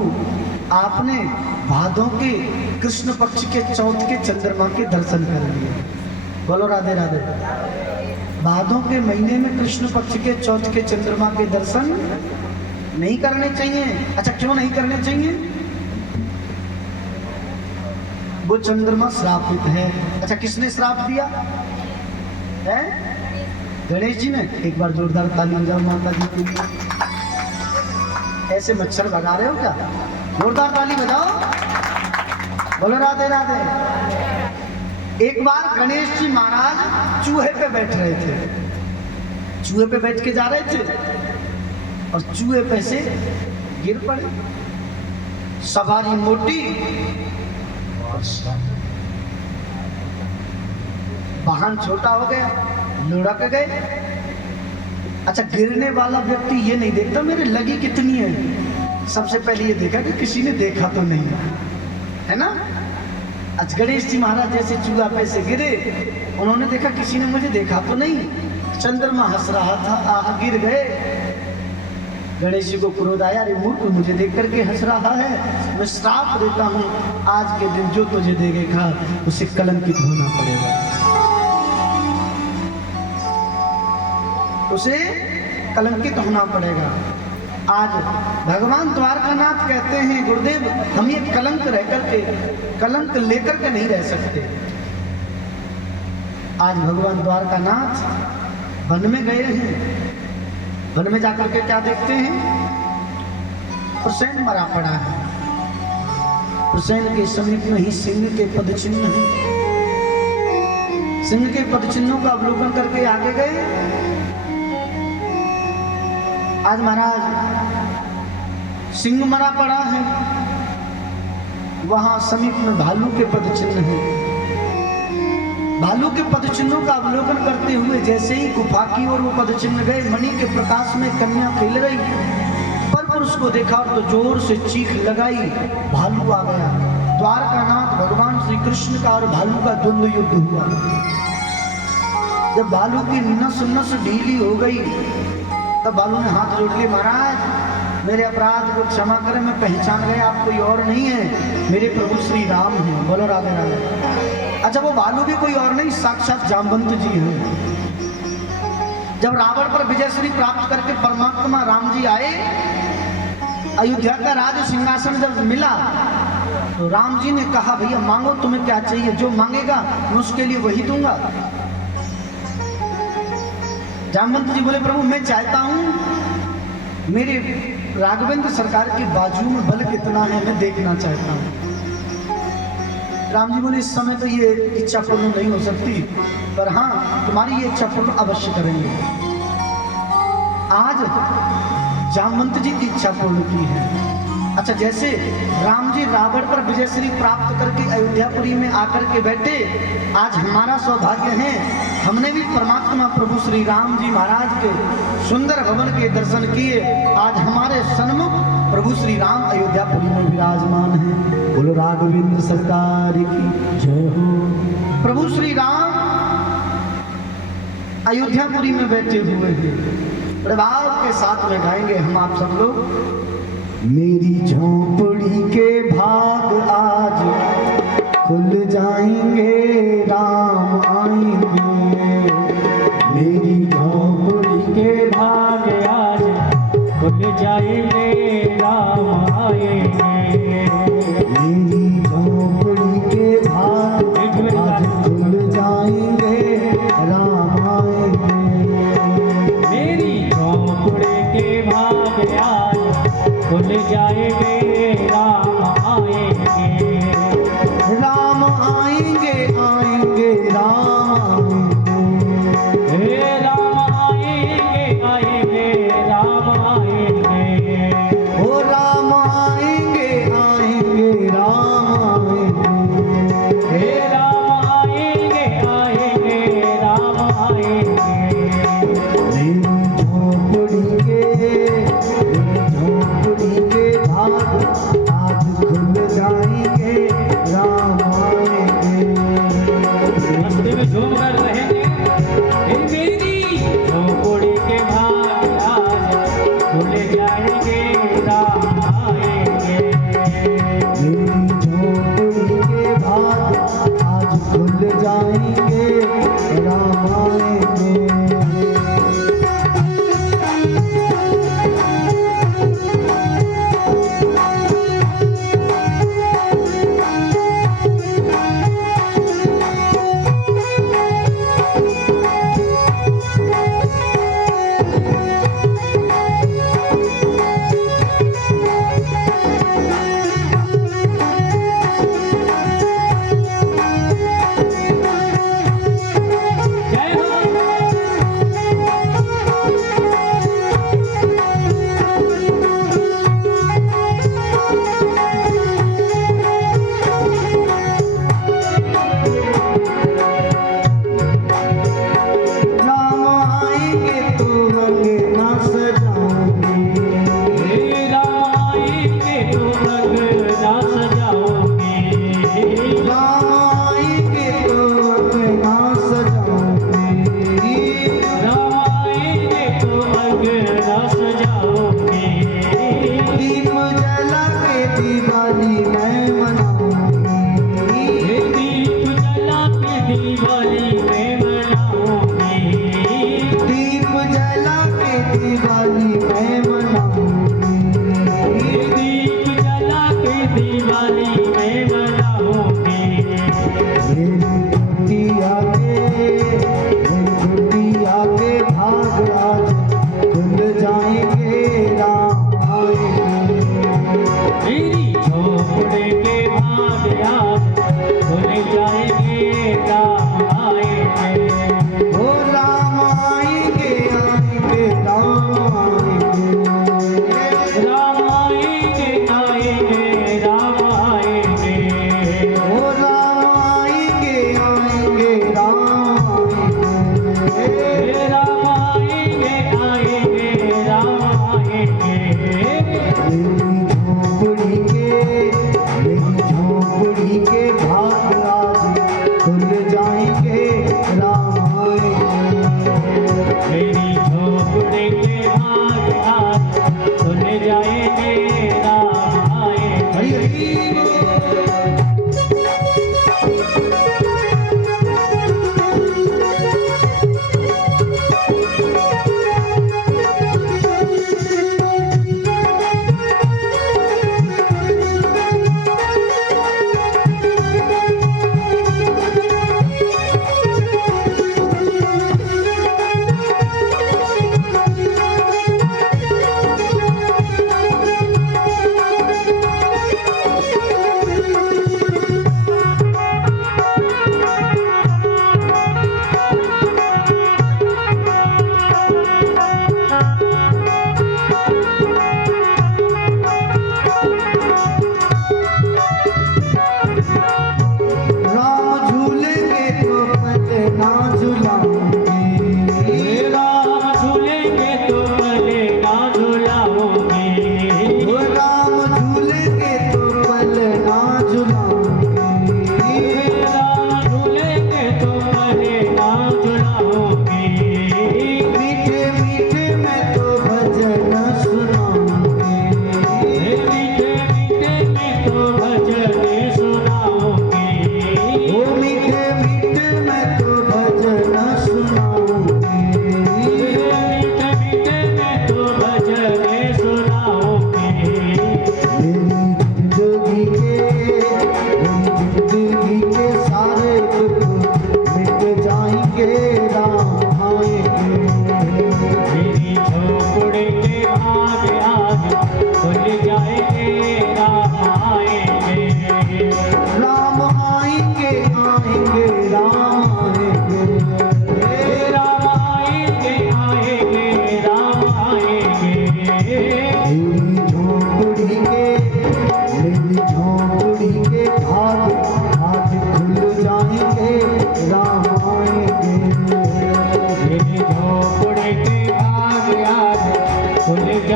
आपने भादों के कृष्ण पक्ष के चौथ के चंद्रमा के दर्शन कर लिए। बोलो राधे राधे। भादों के महीने में कृष्ण पक्ष के चौथ के चंद्रमा के दर्शन नहीं करने चाहिए। अच्छा, क्यों नहीं करने चाहिए? वो चंद्रमा श्रापित है। अच्छा, किसने श्राप दिया है? गणेश जी ने। एक बार जोरदार ताली बजाओ माता जी के लिए। ऐसे मच्छर भगा रहे हो क्या? जोरदार ताली बजाओ। बोलो राधे राधे। एक बार गणेश जी महाराज चूहे पे बैठ रहे थे, चूहे पे बैठ के जा रहे थे और चूहे पे से गिर पड़े। सवारी मोटी, वाहन छोटा हो गया, लुढ़क गए। अच्छा, गिरने वाला व्यक्ति ये नहीं देखता मेरे लगी कितनी है, सबसे पहले ये देखा कि किसी ने देखा तो नहीं है ना। आज गणेश जी महाराज जैसे चूहा पे से गिरे, उन्होंने देखा किसी ने मुझे देखा तो नहीं। चंद्रमा हंस रहा था, आह गिर गए। गणेश जी को क्रोध आया, अरे मूर्ख मुझे देख करके हंस रहा है, मैं श्राप देता हूँ, आज के दिन जो तुझे देगा उसे कलंकित होना पड़ेगा, उसे कलंकित होना पड़ेगा। आज भगवान द्वारकानाथ कहते हैं, गुरुदेव हम ये कलंक रह करके, कलंक लेकर के नहीं रह सकते। आज भगवान द्वारकानाथ वन में गए हैं, वन में जाकर के क्या देखते हैं? प्रसेन मरा पड़ा है, प्रसेन के समीप में ही सिंह के पद चिन्ह है। सिंह के पद चिन्हों का अवलोकन करके आगे गए। आज महाराज सिंह मरा पड़ा है, वहां समीप में भालू के पद चिन्ह है। भालू के पदचिन्हों का अवलोकन करते हुए जैसे ही गुफा की ओर वो पदचिन्ह गए, मणि के प्रकाश में कन्या खेल रही, पर पुरुष को देखा तो जोर से चीख लगाई, भालू आ गया। द्वारकानाथ भगवान श्री कृष्ण का और भालू का द्वंद्व युद्ध हुआ। जब भालू की नस नस ढीली हो गई तब भालू ने हाथ जोड़ लिए, महाराज मेरे अपराध को क्षमा करें, मैं पहचान गया आप कोई और नहीं है, मेरे प्रभु श्री राम हैं। बोलो राधे राधे। अच्छा, वो भालू भी कोई और नहीं, साक्षात जामवंत जी हैं। जब रावण पर विजय श्री प्राप्त करके परमात्मा राम जी आए, अयोध्या का राज सिंहासन जब मिला तो राम जी ने कहा, भैया मांगो तुम्हें क्या चाहिए, जो मांगेगा मैं उसके लिए वही दूंगा। जामवंत जी बोले, प्रभु मैं चाहता हूं मेरे राघवेंद्र सरकार की बाजू में बल कितना है मैं देखना चाहता हूं। राम जी बोले, इस समय तो ये इच्छा पूर्ण नहीं हो सकती, पर हाँ तुम्हारी ये इच्छा पूर्ण अवश्य करेंगे। आज जामवंत जी की इच्छा पूर्ण की है। अच्छा, जैसे राम जी रावण पर विजय श्री प्राप्त करके अयोध्यापुरी में आकर के बैठे, आज हमारा सौभाग्य है हमने भी परमात्मा प्रभु श्री राम जी महाराज के सुंदर भवन के दर्शन किए। आज हमारे सन्मुख प्रभु श्री राम अयोध्यापुरी में विराजमान हैं। बोलो राघवेंद्र सरकार की जय हो। प्रभु श्री राम अयोध्यापुरी में बैठे हुए हैं, प्रभाव के साथ में गाएंगे हम आप सब लोग। मेरी झोंपड़ी के भाग आज खुल जाएंगे, राम आएंगे। मेरी झोंपड़ी के भाग आज खुल जाएंगे, राम आएंगे। मेरी झोंपड़ी के भाग आज खुल जाएंगे, राम आएंगे। मेरी झोंपड़ी के भाग आज खुल जाएंगे, राम आएंगे। राम आएंगे,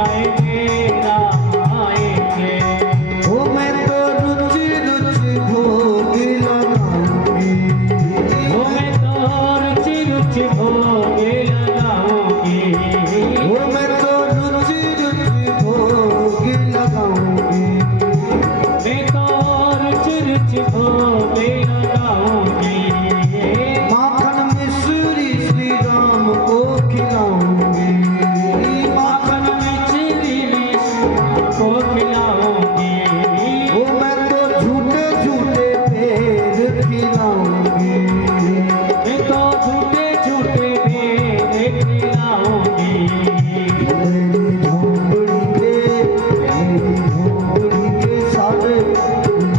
जाएंगे राम आएंगे। ओ मैं तो रुचि रुचि भोग लगाऊंगी, ओ मैं तो रुचि रुचि भोग लगाऊंगी। ओ मैं तो रुचि रुचि भोग लगाऊंगी। मैं तो रुचि रुचि भोग लगाऊंगी। माखन मिश्री श्री राम को खिलाऊंगी, माखन मिश्री को खिलाऊंगी। ओ मैं तो झूठे झूठे पेड़ खिलाऊंगी, मैं तो झूठे झूठे भेद खिलाऊंगी। मेरी झोपड़ी के सारे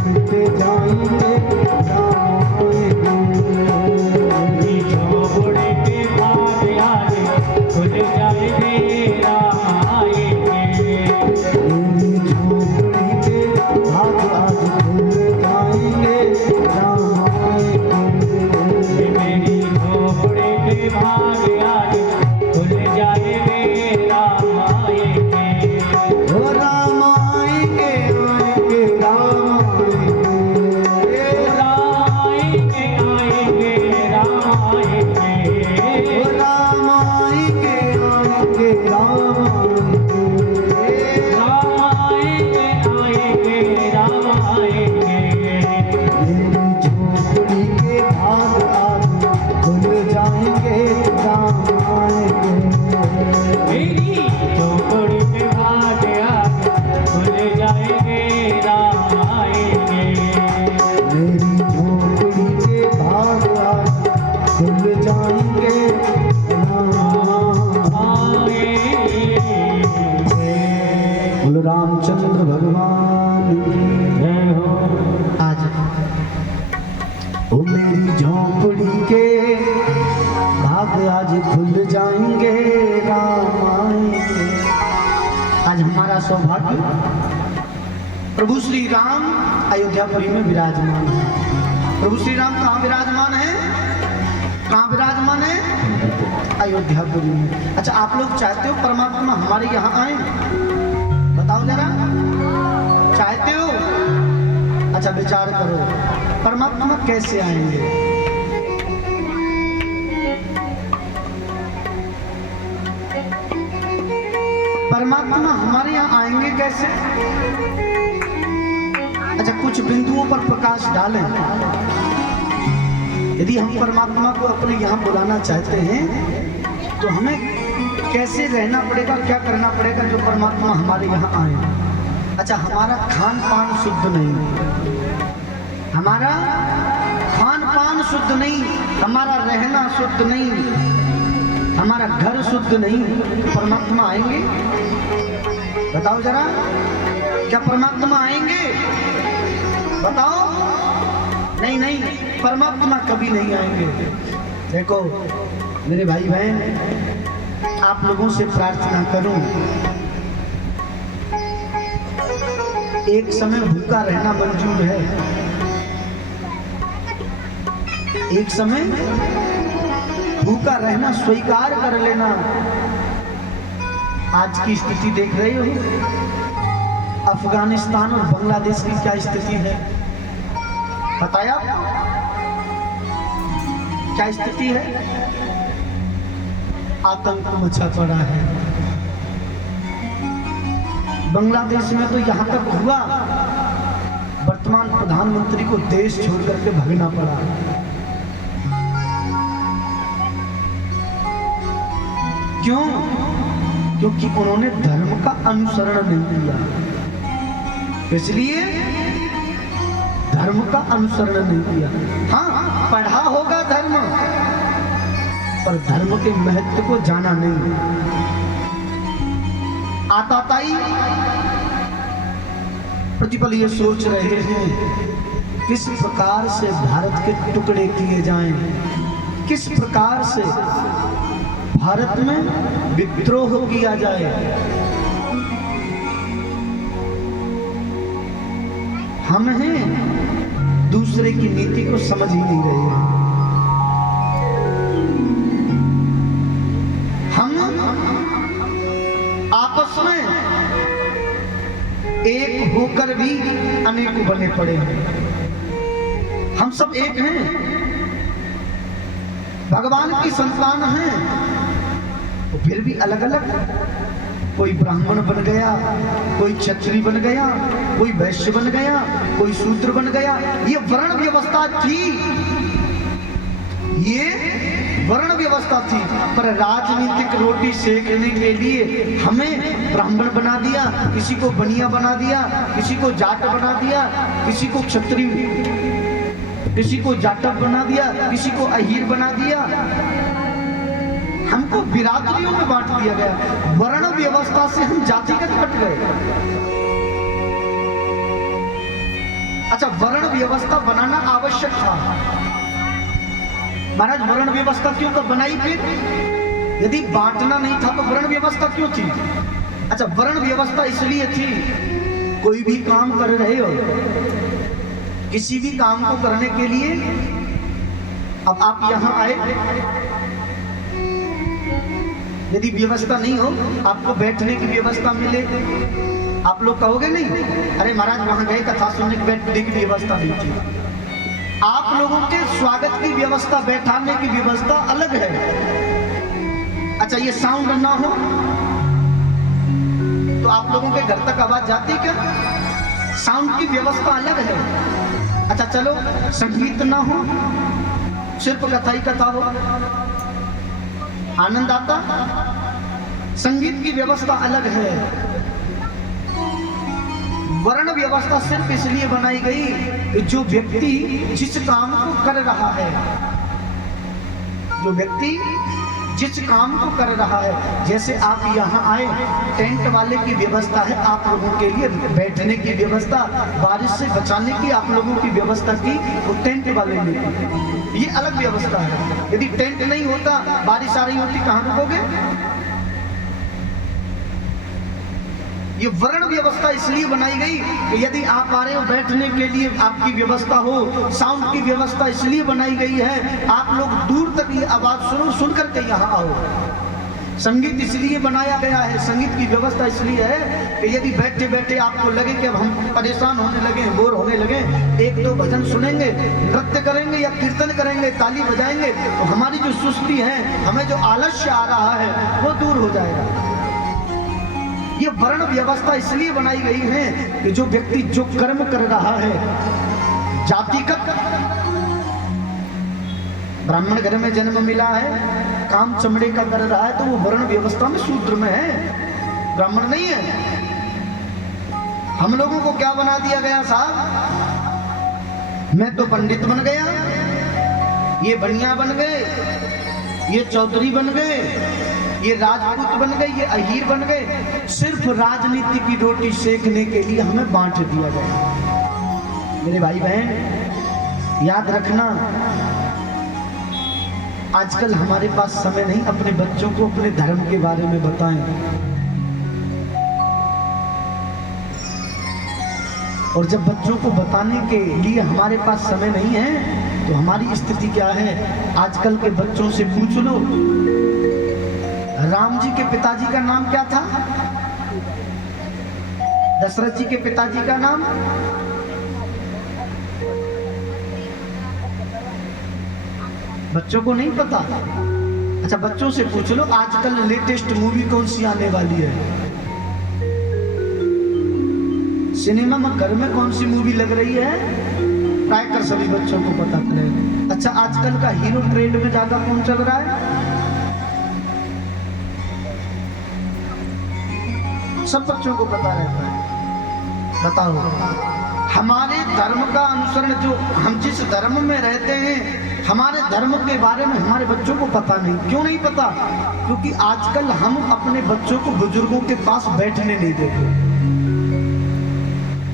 मिलते जाएंगे राम आएंगे। झोपड़े के भाग आज खुल जाएंगे राम आएंगे। मेरी झोपड़ी के भाग आज खुल जाएंगे राम आएंगे। मेरी झोपड़े के भाग आज खुल जाएंगे राम आएंगे। ओ राम आएंगे आएंगे राम आएंगे। आएंगे आएंगे राम आएंगे। ओ राम आएंगे आएंगे राम आएंगे। राम आएंगे आएंगे राम आएंगे। मेरी झोपड़ी के भाग आज खुल जाएंगे राम आएंगे। मेरी झोपड़ी के भाग आज खुल जाएंगे राम आएंगे। मेरी झोपड़ी के भाग आज खुल जाएंगे राम आएंगे। बोलो रामचंद्र भगवान की जय हो। आज ओ मेरी झोपड़ी के भाग आज खुल जाएंगे राम आएंगे। आज हमारा सौभाग्य प्रभु श्री राम अयोध्यापुरी में विराजमान है। प्रभु श्री राम कहाँ विराजमान है? कहाँ विराजमान है? अयोध्यापुरी में। अच्छा, आप लोग चाहते हो परमात्मा हमारे यहाँ आए? बताओ जरा, चाहते हो? अच्छा, विचार करो परमात्मा कैसे आएंगे? परमात्मा हमारे यहाँ आएंगे कैसे? अच्छा, कुछ बिंदुओं पर प्रकाश डालें। यदि हम परमात्मा को अपने यहाँ बुलाना चाहते हैं तो हमें कैसे रहना पड़ेगा, क्या करना पड़ेगा जो परमात्मा हमारे यहाँ आए? अच्छा, हमारा खान पान शुद्ध नहीं, हमारा खान पान शुद्ध नहीं, हमारा रहना शुद्ध नहीं, हमारा घर शुद्ध नहीं, परमात्मा आएंगे? बताओ जरा, क्या परमात्मा आएंगे? बताओ। नहीं नहीं, परमात्मा कभी नहीं आएंगे। देखो मेरे भाई बहन, आप लोगों से प्रार्थना करूं, एक समय भूखा रहना मंजूर है, एक समय भूखा रहना स्वीकार कर लेना। आज की स्थिति देख रहे हो, अफगानिस्तान और बांग्लादेश की क्या स्थिति है? बताया क्या स्थिति है? आतंक मचा पड़ा है। बांग्लादेश में तो यहां तक हुआ, वर्तमान प्रधानमंत्री को देश छोड़ करके भागना पड़ा। क्यों? क्योंकि उन्होंने धर्म का अनुसरण नहीं किया, इसलिए धर्म का अनुसरण नहीं किया। हाँ, पढ़ा होगा धर्म, पर धर्म के महत्व को जाना नहीं। आताताई प्रतिपल ये सोच रहे हैं किस प्रकार से भारत के टुकड़े किए जाएं, किस प्रकार से भारत में विद्रोह किया जाए। हम हैं दूसरे की नीति को समझ ही नहीं रहे हैं। हम आपस में होकर भी अनेकों बने पड़े हैं। हम सब एक हैं, भगवान की संतान हैं, तो फिर भी अलग अलग, कोई ब्राह्मण बन गया, कोई क्षत्रिय बन गया, कोई वैश्य बन गया, कोई शूद्र बन गया। ये वर्ण व्यवस्था थी, ये वर्ण व्यवस्था थी। पर राजनीतिक रोटी सेकने के लिए हमें ब्राह्मण बना दिया, किसी को बनिया बना दिया, किसी को जाट बना दिया, किसी को क्षत्रिय, किसी को जाटव बना दिया, किसी को अहीर बना दिया। हमको बिरादरियों में बांट दिया गया। वर्ण व्यवस्था से हम जातिगत हट गए। अच्छा, वर्ण व्यवस्था बनाना आवश्यक था। महाराज वर्ण व्यवस्था क्यों तो बनाई फिर? यदि बांटना नहीं था तो वर्ण व्यवस्था क्यों थी? अच्छा, वर्ण व्यवस्था इसलिए थी, कोई भी काम कर रहे हो, किसी भी काम को करने के लिए, अब आप यहां आए, यदि व्यवस्था नहीं हो, आपको बैठने की व्यवस्था मिले, आप लोग कहोगे नहीं अरे महाराज वहां गए कथा सुनने की बैठने की व्यवस्था नहीं थी। आप लोगों के स्वागत की व्यवस्था, बैठाने की व्यवस्था अलग है। अच्छा, ये साउंड ना हो तो आप लोगों के घर तक आवाज जाती क्या? साउंड की व्यवस्था अलग है। अच्छा चलो, संगीत ना हो, सिर्फ कथा ही कथा हो, आनंद आता? संगीत की व्यवस्था अलग है। वर्ण व्यवस्था सिर्फ इसलिए बनाई गई कि जो व्यक्ति जिस काम को कर रहा है, जो व्यक्ति जिस काम को कर रहा है, जैसे आप यहाँ आए, टेंट वाले की व्यवस्था है आप लोगों के लिए, बैठने की व्यवस्था, बारिश से बचाने की आप लोगों की व्यवस्था की, वो टेंट वाले ने की। ये अलग व्यवस्था है। यदि टेंट नहीं होता, बारिश आ रही होती, कहाँ रुकोगे? ये वर्ण व्यवस्था इसलिए बनाई गई कि यदि आप आ रहे हो बैठने के लिए, आपकी व्यवस्था हो। साउंड की व्यवस्था इसलिए बनाई गई है, आप लोग दूर तक ये आवाज सुनो, सुन करके यहाँ आओ। संगीत इसलिए बनाया गया है, संगीत की व्यवस्था इसलिए है कि यदि बैठे बैठे आपको लगे कि अब हम परेशान होने लगे, बोर होने लगे, एक दो भजन सुनेंगे, नृत्य करेंगे या कीर्तन करेंगे, ताली बजाएंगे, तो हमारी जो सुस्ती है, हमें जो आलस्य आ रहा है, वो दूर हो जाएगा। ये वर्ण व्यवस्था इसलिए बनाई गई है कि जो व्यक्ति जो कर्म कर रहा है, जातिगत, ब्राह्मण घर में जन्म मिला है, काम चमड़े का कर रहा है, तो वो वर्ण व्यवस्था में शूद्र में है, ब्राह्मण नहीं है। हम लोगों को क्या बना दिया गया साहब? मैं तो पंडित बन गया, ये बनिया बन गए, ये चौधरी बन गए, ये राजपूत बन गए, ये अहीर बन गए। सिर्फ राजनीति की रोटी सेकने के लिए हमें बांट दिया गया। मेरे भाई बहन याद रखना, आजकल हमारे पास समय नहीं अपने बच्चों को अपने धर्म के बारे में बताएं। और जब बच्चों को बताने के लिए हमारे पास समय नहीं है, तो हमारी स्थिति क्या है? आजकल के बच्चों से पूछ लो, राम जी के पिताजी का नाम क्या था? दशरथ जी के पिताजी का नाम? बच्चों को नहीं पता। अच्छा, बच्चों से पूछ लो आजकल लेटेस्ट मूवी कौन सी आने वाली है, सिनेमा में घर में कौन सी मूवी लग रही है, ट्राई कर सभी बच्चों को पता चलेगा। अच्छा, आजकल का हीरो ट्रेंड में ज्यादा कौन चल रहा है? सब बच्चों को पता रहता है। बताओ, हमारे धर्म का अनुसरण, जो हम जिस धर्म में रहते हैं, हमारे धर्म के बारे में हमारे बच्चों को पता नहीं। क्यों नहीं पता? क्योंकि आजकल हम अपने बच्चों को बुजुर्गों के पास बैठने नहीं देते।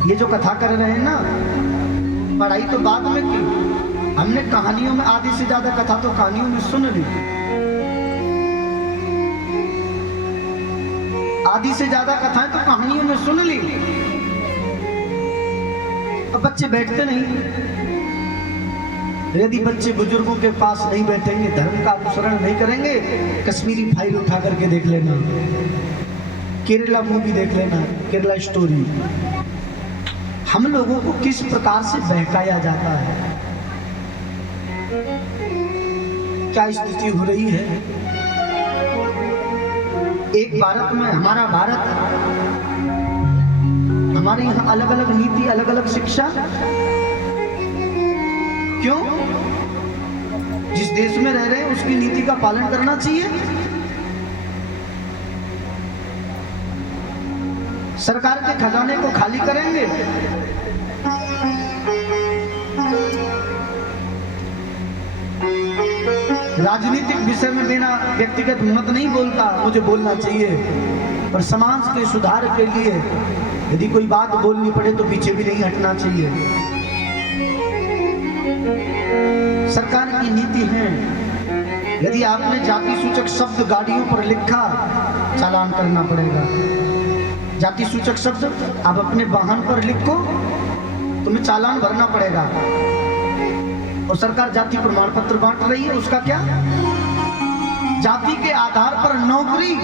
ये जो कथा कर रहे हैं ना, पढ़ाई तो बाद में की, हमने कहानियों में आधी से ज्यादा कथा तो कहानियों में सुन ली, आधी से ज्यादा कथाएं तो कहानियों में सुन ली। अब बच्चे बैठते नहीं। यदि बच्चे बुजुर्गों के पास नहीं बैठेंगे, धर्म का अनुसरण नहीं करेंगे, कश्मीरी फाइल उठा करके देख लेना, केरला मूवी देख लेना, केरला स्टोरी, हम लोगों को किस प्रकार से बहकाया जाता है, क्या स्थिति हो रही है। एक भारत में, हमारा भारत, हमारे यहाँ अलग अलग नीति, अलग अलग शिक्षा। क्यों? जिस देश में रह रहे हैं उसकी नीति का पालन करना चाहिए। सरकार के खजाने को खाली करेंगे, राजनीतिक विषय में मेरा व्यक्तिगत मत नहीं बोलता, मुझे बोलना चाहिए, पर समाज के सुधार के लिए यदि कोई बात बोलनी पड़े तो पीछे भी नहीं हटना चाहिए। सरकार की नीति है, यदि आपने जाति सूचक शब्द गाड़ियों पर लिखा, चालान करना पड़ेगा। जाति सूचक शब्द आप अपने वाहन पर लिखो, तुम्हें चालान भरना पड़ेगा। और सरकार जाति प्रमाण पत्र बांट रही है, उसका क्या? जाति के आधार पर नौकरी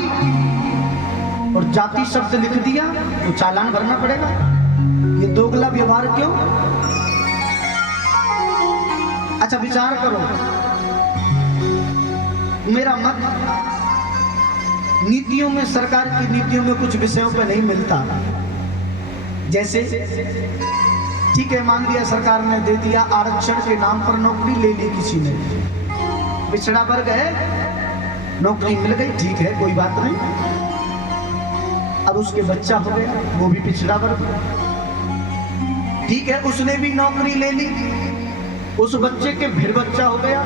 और जाति शब्द लिख दिया तो चालान भरना पड़ेगा। ये दोगला व्यवहार क्यों? अच्छा विचार करो, मेरा मत नीतियों में, सरकार की नीतियों में कुछ विषयों पर नहीं मिलता। जैसे ठीक है, मान लिया सरकार ने दे दिया, आरक्षण के नाम पर नौकरी ले ली किसी ने, पिछड़ा वर्ग है, नौकरी मिल गई, ठीक है, कोई बात नहीं। अब उसके बच्चा हो गया, वो भी पिछड़ा वर्ग, ठीक है, उसने भी नौकरी ले ली, उस बच्चे के फिर बच्चा हो गया,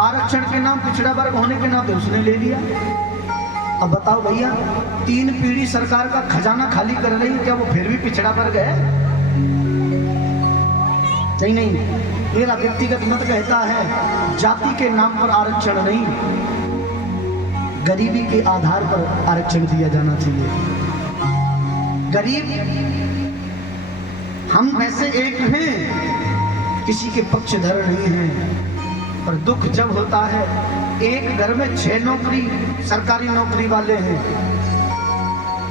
आरक्षण के नाम पिछड़ा वर्ग होने के नाते उसने ले लिया। अब बताओ भैया, 3 पीढ़ी सरकार का खजाना खाली कर रही है, क्या वो फिर भी पिछड़ा वर्ग है? नहीं नहीं, मेरा व्यक्तिगत मत कहता है जाति के नाम पर आरक्षण नहीं, गरीबी के आधार पर आरक्षण दिया जाना चाहिए। गरीब, हम वैसे एक हैं, किसी के पक्षधर नहीं हैं, पर दुख जब होता है, एक घर में 6 नौकरी सरकारी नौकरी वाले हैं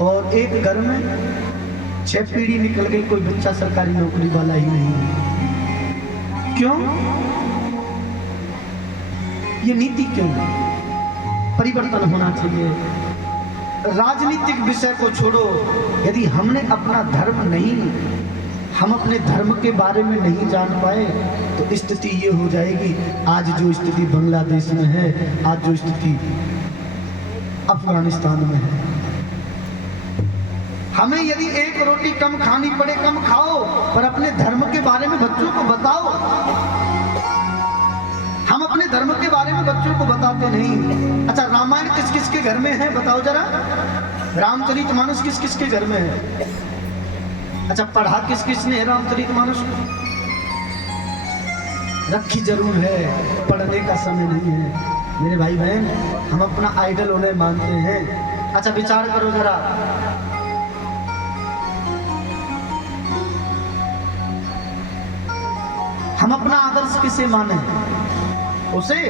और एक घर में 6 पीढ़ी निकल गई, कोई बच्चा सरकारी नौकरी वाला ही नहीं है। क्यों? ये नीति क्यों? परिवर्तन होना चाहिए। राजनीतिक विषय को छोड़ो, यदि हमने अपना धर्म नहीं, हम अपने धर्म के बारे में नहीं जान पाए तो स्थिति ये हो जाएगी, आज जो स्थिति बांग्लादेश में है, आज जो स्थिति अफगानिस्तान में है। हमें यदि एक रोटी कम खानी पड़े, कम खाओ, पर अपने धर्म के बारे में बच्चों को बताओ। हम अपने धर्म के बारे में बच्चों को बताते नहीं। अच्छा, रामायण किस किस के घर में है बताओ जरा, रामचरितमानस किस किस के घर में है? अच्छा, पढ़ा किस किस ने है रामचरितमानस को? रखी जरूर है, पढ़ने का समय नहीं है। मेरे भाई बहन, हम अपना आइडल उन्हें मानते हैं। अच्छा विचार करो जरा, हम अपना आदर्श किसे माने? उसे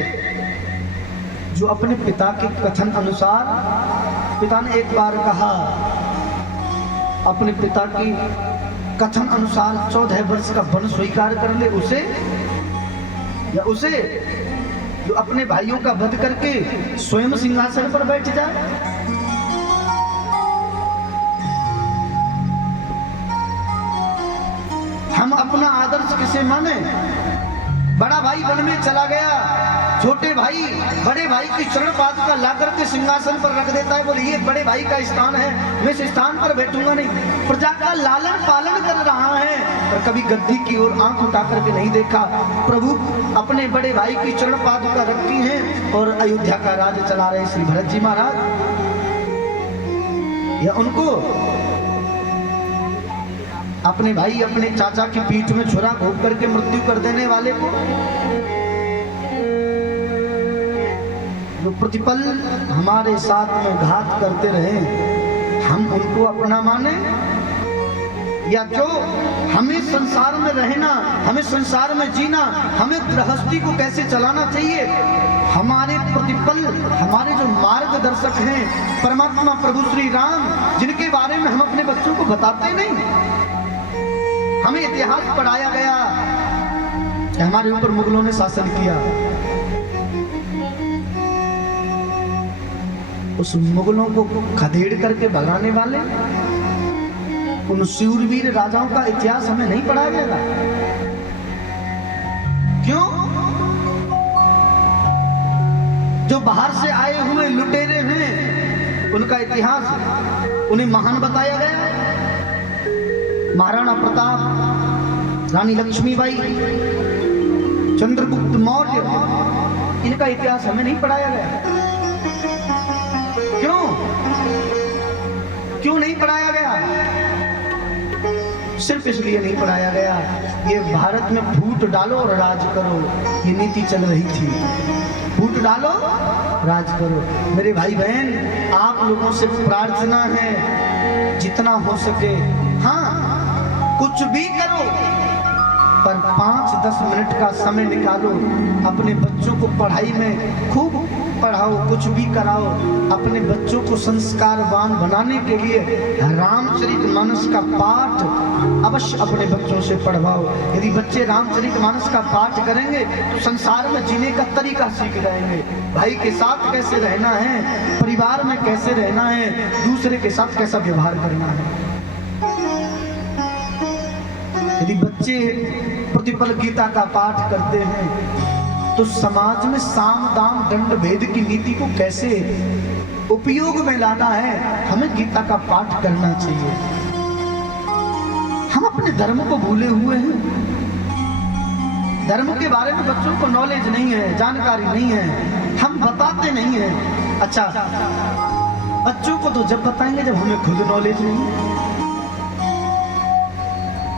जो अपने पिता के कथन अनुसार, पिता ने एक बार कहा, अपने पिता की कथन अनुसार 14 वर्ष का वन स्वीकार कर ले, उसे, या उसे जो अपने भाइयों का वध करके स्वयं सिंहासन पर बैठ जाए? हम अपना आदर्श किसे माने? बड़ा भाई वन में चला गया, छोटे भाई बड़े भाई की चरण पादुका ला करके सिंहासन पर रख देता है, बोले ये बड़े भाई का स्थान है, मैं इस स्थान पर बैठूंगा नहीं। प्रजा का लालन पालन कर रहा है, पर कभी गद्दी की ओर आंख उठा करके नहीं देखा। प्रभु अपने बड़े भाई की चरण पादुका रखी हैं और अयोध्या का राज चला रहे श्री भरत जी महाराज, या उनको अपने भाई अपने चाचा की पीठ में छुरा घोंप करके मृत्यु कर देने वाले को, जो प्रतिपल हमारे साथ में घात करते रहे, हम उनको अपना माने? या जो हमें संसार में रहना, हमें संसार में जीना, हमें गृहस्थी को कैसे चलाना चाहिए, हमारे प्रतिपल, हमारे जो मार्गदर्शक हैं परमात्मा प्रभु श्री राम, जिनके बारे में हम अपने बच्चों को बताते नहीं, हमें इतिहास पढ़ाया गया कि हमारे ऊपर मुगलों ने शासन किया। उस मुगलों को खदेड़ करके भगाने वाले उन शूरवीर राजाओं का इतिहास हमें नहीं पढ़ाया गया। क्यों? जो बाहर से आए हुए लुटेरे हैं उनका इतिहास उन्हें महान बताया गया। महाराणा प्रताप, रानी लक्ष्मीबाई, चंद्रगुप्त मौर्य, इनका इतिहास हमें नहीं पढ़ाया गया। क्यों? क्यों नहीं पढ़ाया गया? सिर्फ इसलिए नहीं पढ़ाया गया, ये भारत में फूट डालो और राज करो, ये नीति चल रही थी। फूट डालो, राज करो। मेरे भाई बहन, आप लोगों से प्रार्थना है जितना हो सके, हाँ कुछ भी करो, पर 5-10 मिनट का समय निकालो, अपने बच्चों को पढ़ाई में खूब पढ़ाओ, कुछ भी कराओ। अपने बच्चों को संस्कारवान बनाने के लिए रामचरितमानस का पाठ अवश्य अपने बच्चों से पढ़वाओ। यदि बच्चे रामचरितमानस का पाठ करेंगे तो संसार में जीने का तरीका सीख जाएंगे। भाई के साथ कैसे रहना है, परिवार में कैसे रहना है, दूसरे के साथ कैसा व्यवहार करना है। यदि बच्चे प्रतिपल गीता का पाठ करते हैं तो समाज में साम दाम दंड भेद की नीति को कैसे उपयोग में लाना है, हमें गीता का पाठ करना चाहिए। हम अपने धर्म को भूले हुए हैं। धर्म के बारे में बच्चों को नॉलेज नहीं है, जानकारी नहीं है, हम बताते नहीं हैं। अच्छा, बच्चों को तो जब बताएंगे जब हमें खुद नॉलेज नहीं है।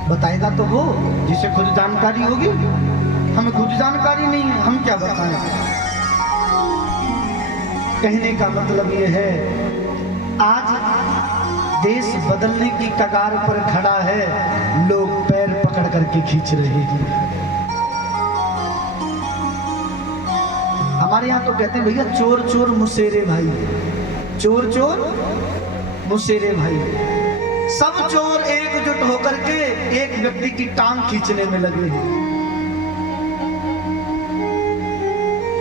बताएगा तो वो जिसे खुद जानकारी होगी, हमें खुद जानकारी नहीं है, हम क्या बताएं। कहने का मतलब ये है, आज देश बदलने की कगार पर खड़ा है, लोग पैर पकड़ करके खींच रहे हैं। हमारे यहाँ तो कहते हैं भैया चोर चोर मुसेरे भाई, चोर चोर मुसेरे भाई। सब चोर एकजुट होकर के एक व्यक्ति की टांग खींचने में लगे हैं।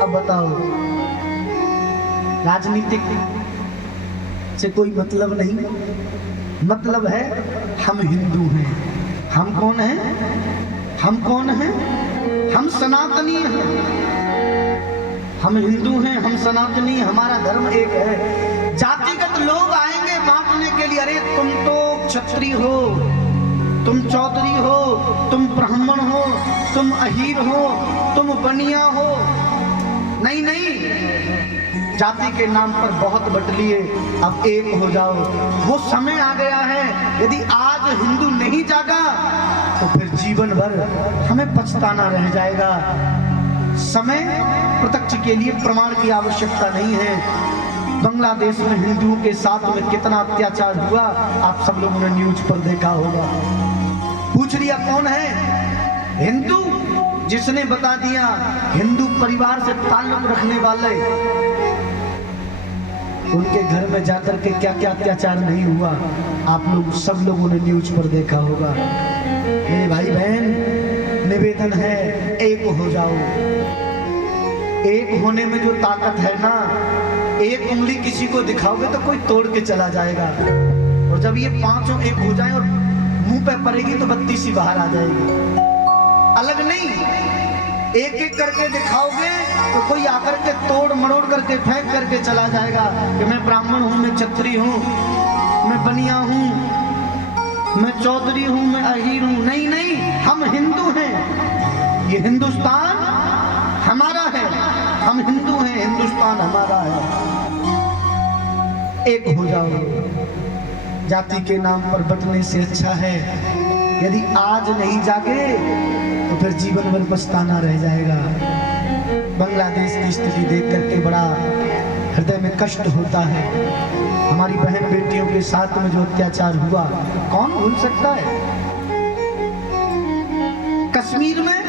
अब बताओ, राजनीतिक से कोई मतलब नहीं, मतलब है हम हिंदू हैं। हम कौन हैं? हम कौन हैं? हम सनातनी हैं। हम हिंदू हैं, हम सनातनी, हमारा धर्म एक है। जातिगत लोग आएंगे बांटने के लिए, अरे तुम तो क्षत्रिय हो, तुम चौधरी हो, तुम ब्राह्मण हो, तुम अहीर हो, तुम बनिया हो। नहीं नहीं, जाति के नाम पर बहुत बट लिए, अब एक हो जाओ। वो समय आ गया है। यदि आज हिंदू नहीं जागा तो फिर जीवन भर हमें पछताना रह जाएगा। समय प्रत्यक्ष के लिए प्रमाण की आवश्यकता नहीं है। बांग्लादेश में हिंदुओं के साथ में कितना अत्याचार हुआ आप सब लोगों ने न्यूज पर देखा होगा। पूछ लिया कौन है? हिंदू। जिसने बता दिया हिंदू परिवार से ताल्लुक रखने वाले, उनके घर में जाकर के क्या क्या अत्याचार नहीं हुआ आप लोग सब लोगों ने न्यूज पर देखा होगा। मेरे भाई बहन, निवेदन है, एक हो जाओ। एक होने में जो ताकत है ना, एक उंगली किसी को दिखाओगे तो कोई तोड़ के चला जाएगा, और जब ये पांचों एक हो जाए और मुंह पे पड़ेगी तो 32 ही बाहर आ जाएगी। अलग नहीं, एक एक करके दिखाओगे तो कोई आकर के तोड़ मरोड़ करके फेंक करके चला जाएगा कि मैं ब्राह्मण हूं, मैं क्षत्रिय हूं, मैं बनिया हूं, मैं चौधरी हूं, मैं अहीर हूं। नहीं नहीं, हम हिंदू हैं। ये हिंदुस्तान हमारा है, हम हिंदू हैं, हिंदुस्तान हमारा है। एक हो जाओ। जाति के नाम पर बंटने से अच्छा है यदि आज नहीं जागे तो फिर जीवन भर पछताना रह जाएगा। बांग्लादेश की स्थिति देख करके बड़ा हृदय में कष्ट होता है। हमारी बहन बेटियों के साथ में जो अत्याचार हुआ कौन भूल सकता है? कश्मीर में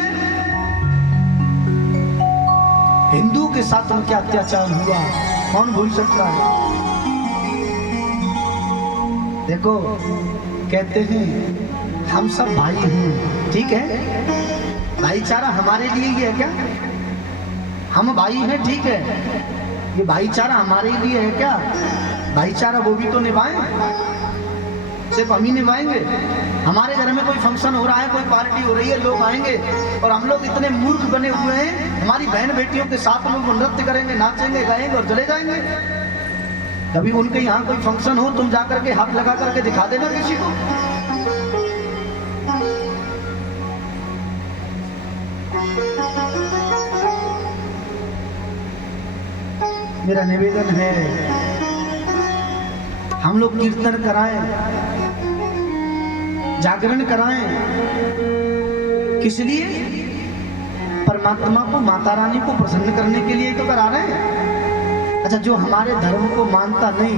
हिंदू के साथ में क्या अत्याचार हुआ कौन भूल सकता है? देखो, कहते हैं हम सब भाई हैं, ठीक है? भाईचारा हमारे लिए ही है क्या? हम भाई हैं, ठीक है? ये भाईचारा हमारे लिए है क्या? भाईचारा वो भी तो निभाएं, सिर्फ हम ही निभाएंगे? हमारे घर में कोई फंक्शन हो रहा है, कोई पार्टी हो रही है, लोग आएंगे और हम लोग इतने मूर्ख बने हुए हैं, हमारी बहन बेटियों के साथ लोग नृत्य करेंगे, नाचेंगे, गाएंगे और चले जाएंगे। कभी उनके यहाँ कोई फंक्शन हो, तुम जाकर के हाथ लगा करके दिखा देना किसी को। मेरा निवेदन है, हम लोग कीर्तन कराएं, जागरण कराएं। किस लिए? परमात्मा को, माता रानी को प्रसन्न करने के लिए तो करा रहे हैं। अच्छा, जो हमारे धर्म को मानता नहीं,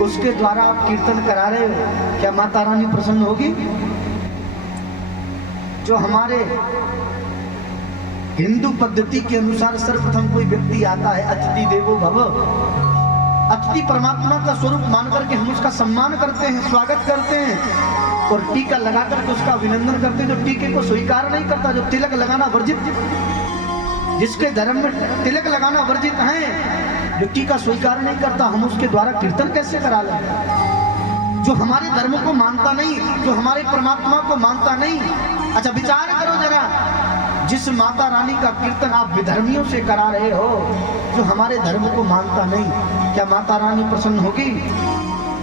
उसके द्वारा आप कीर्तन करा रहे हो, क्या माता रानी प्रसन्न होगी? जो हमारे हिंदू पद्धति के अनुसार सर्वप्रथम कोई व्यक्ति आता है, अतिथि देवो भव, अतिथि परमात्मा का स्वरूप मान करके हम उसका सम्मान करते हैं, स्वागत करते हैं और टीका लगा करके उसका अभिनंदन करते हैं। जो टीके को स्वीकार नहीं करता, जो तिलक लगाना वर्जित, जिसके धर्म में तिलक लगाना वर्जित है, जो टीका स्वीकार नहीं करता, हम उसके द्वारा कीर्तन कैसे करा लें? जो हमारे धर्म को मानता नहीं, जो हमारे परमात्मा को मानता नहीं। अच्छा, विचार करो जरा, जिस माता रानी का कीर्तन आप विधर्मियों से करा रहे हो, जो हमारे धर्म को मानता नहीं, क्या माता रानी प्रसन्न होगी?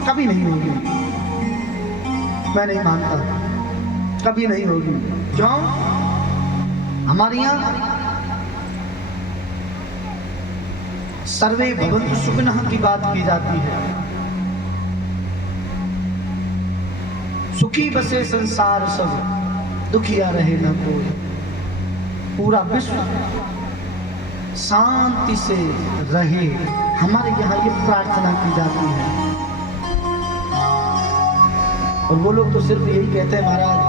कभी नहीं होगी। मैं नहीं मानता, कभी नहीं होगी। क्यों? हमारे यहाँ सर्वे भवन्तु सुखिनः की बात की जाती है। सुखी बसे संसार सब, दुखिया रहे न कोई। पूरा विश्व शांति से रहे, हमारे यहाँ ये प्रार्थना की जाती है। और वो लोग तो सिर्फ यही कहते हैं, महाराज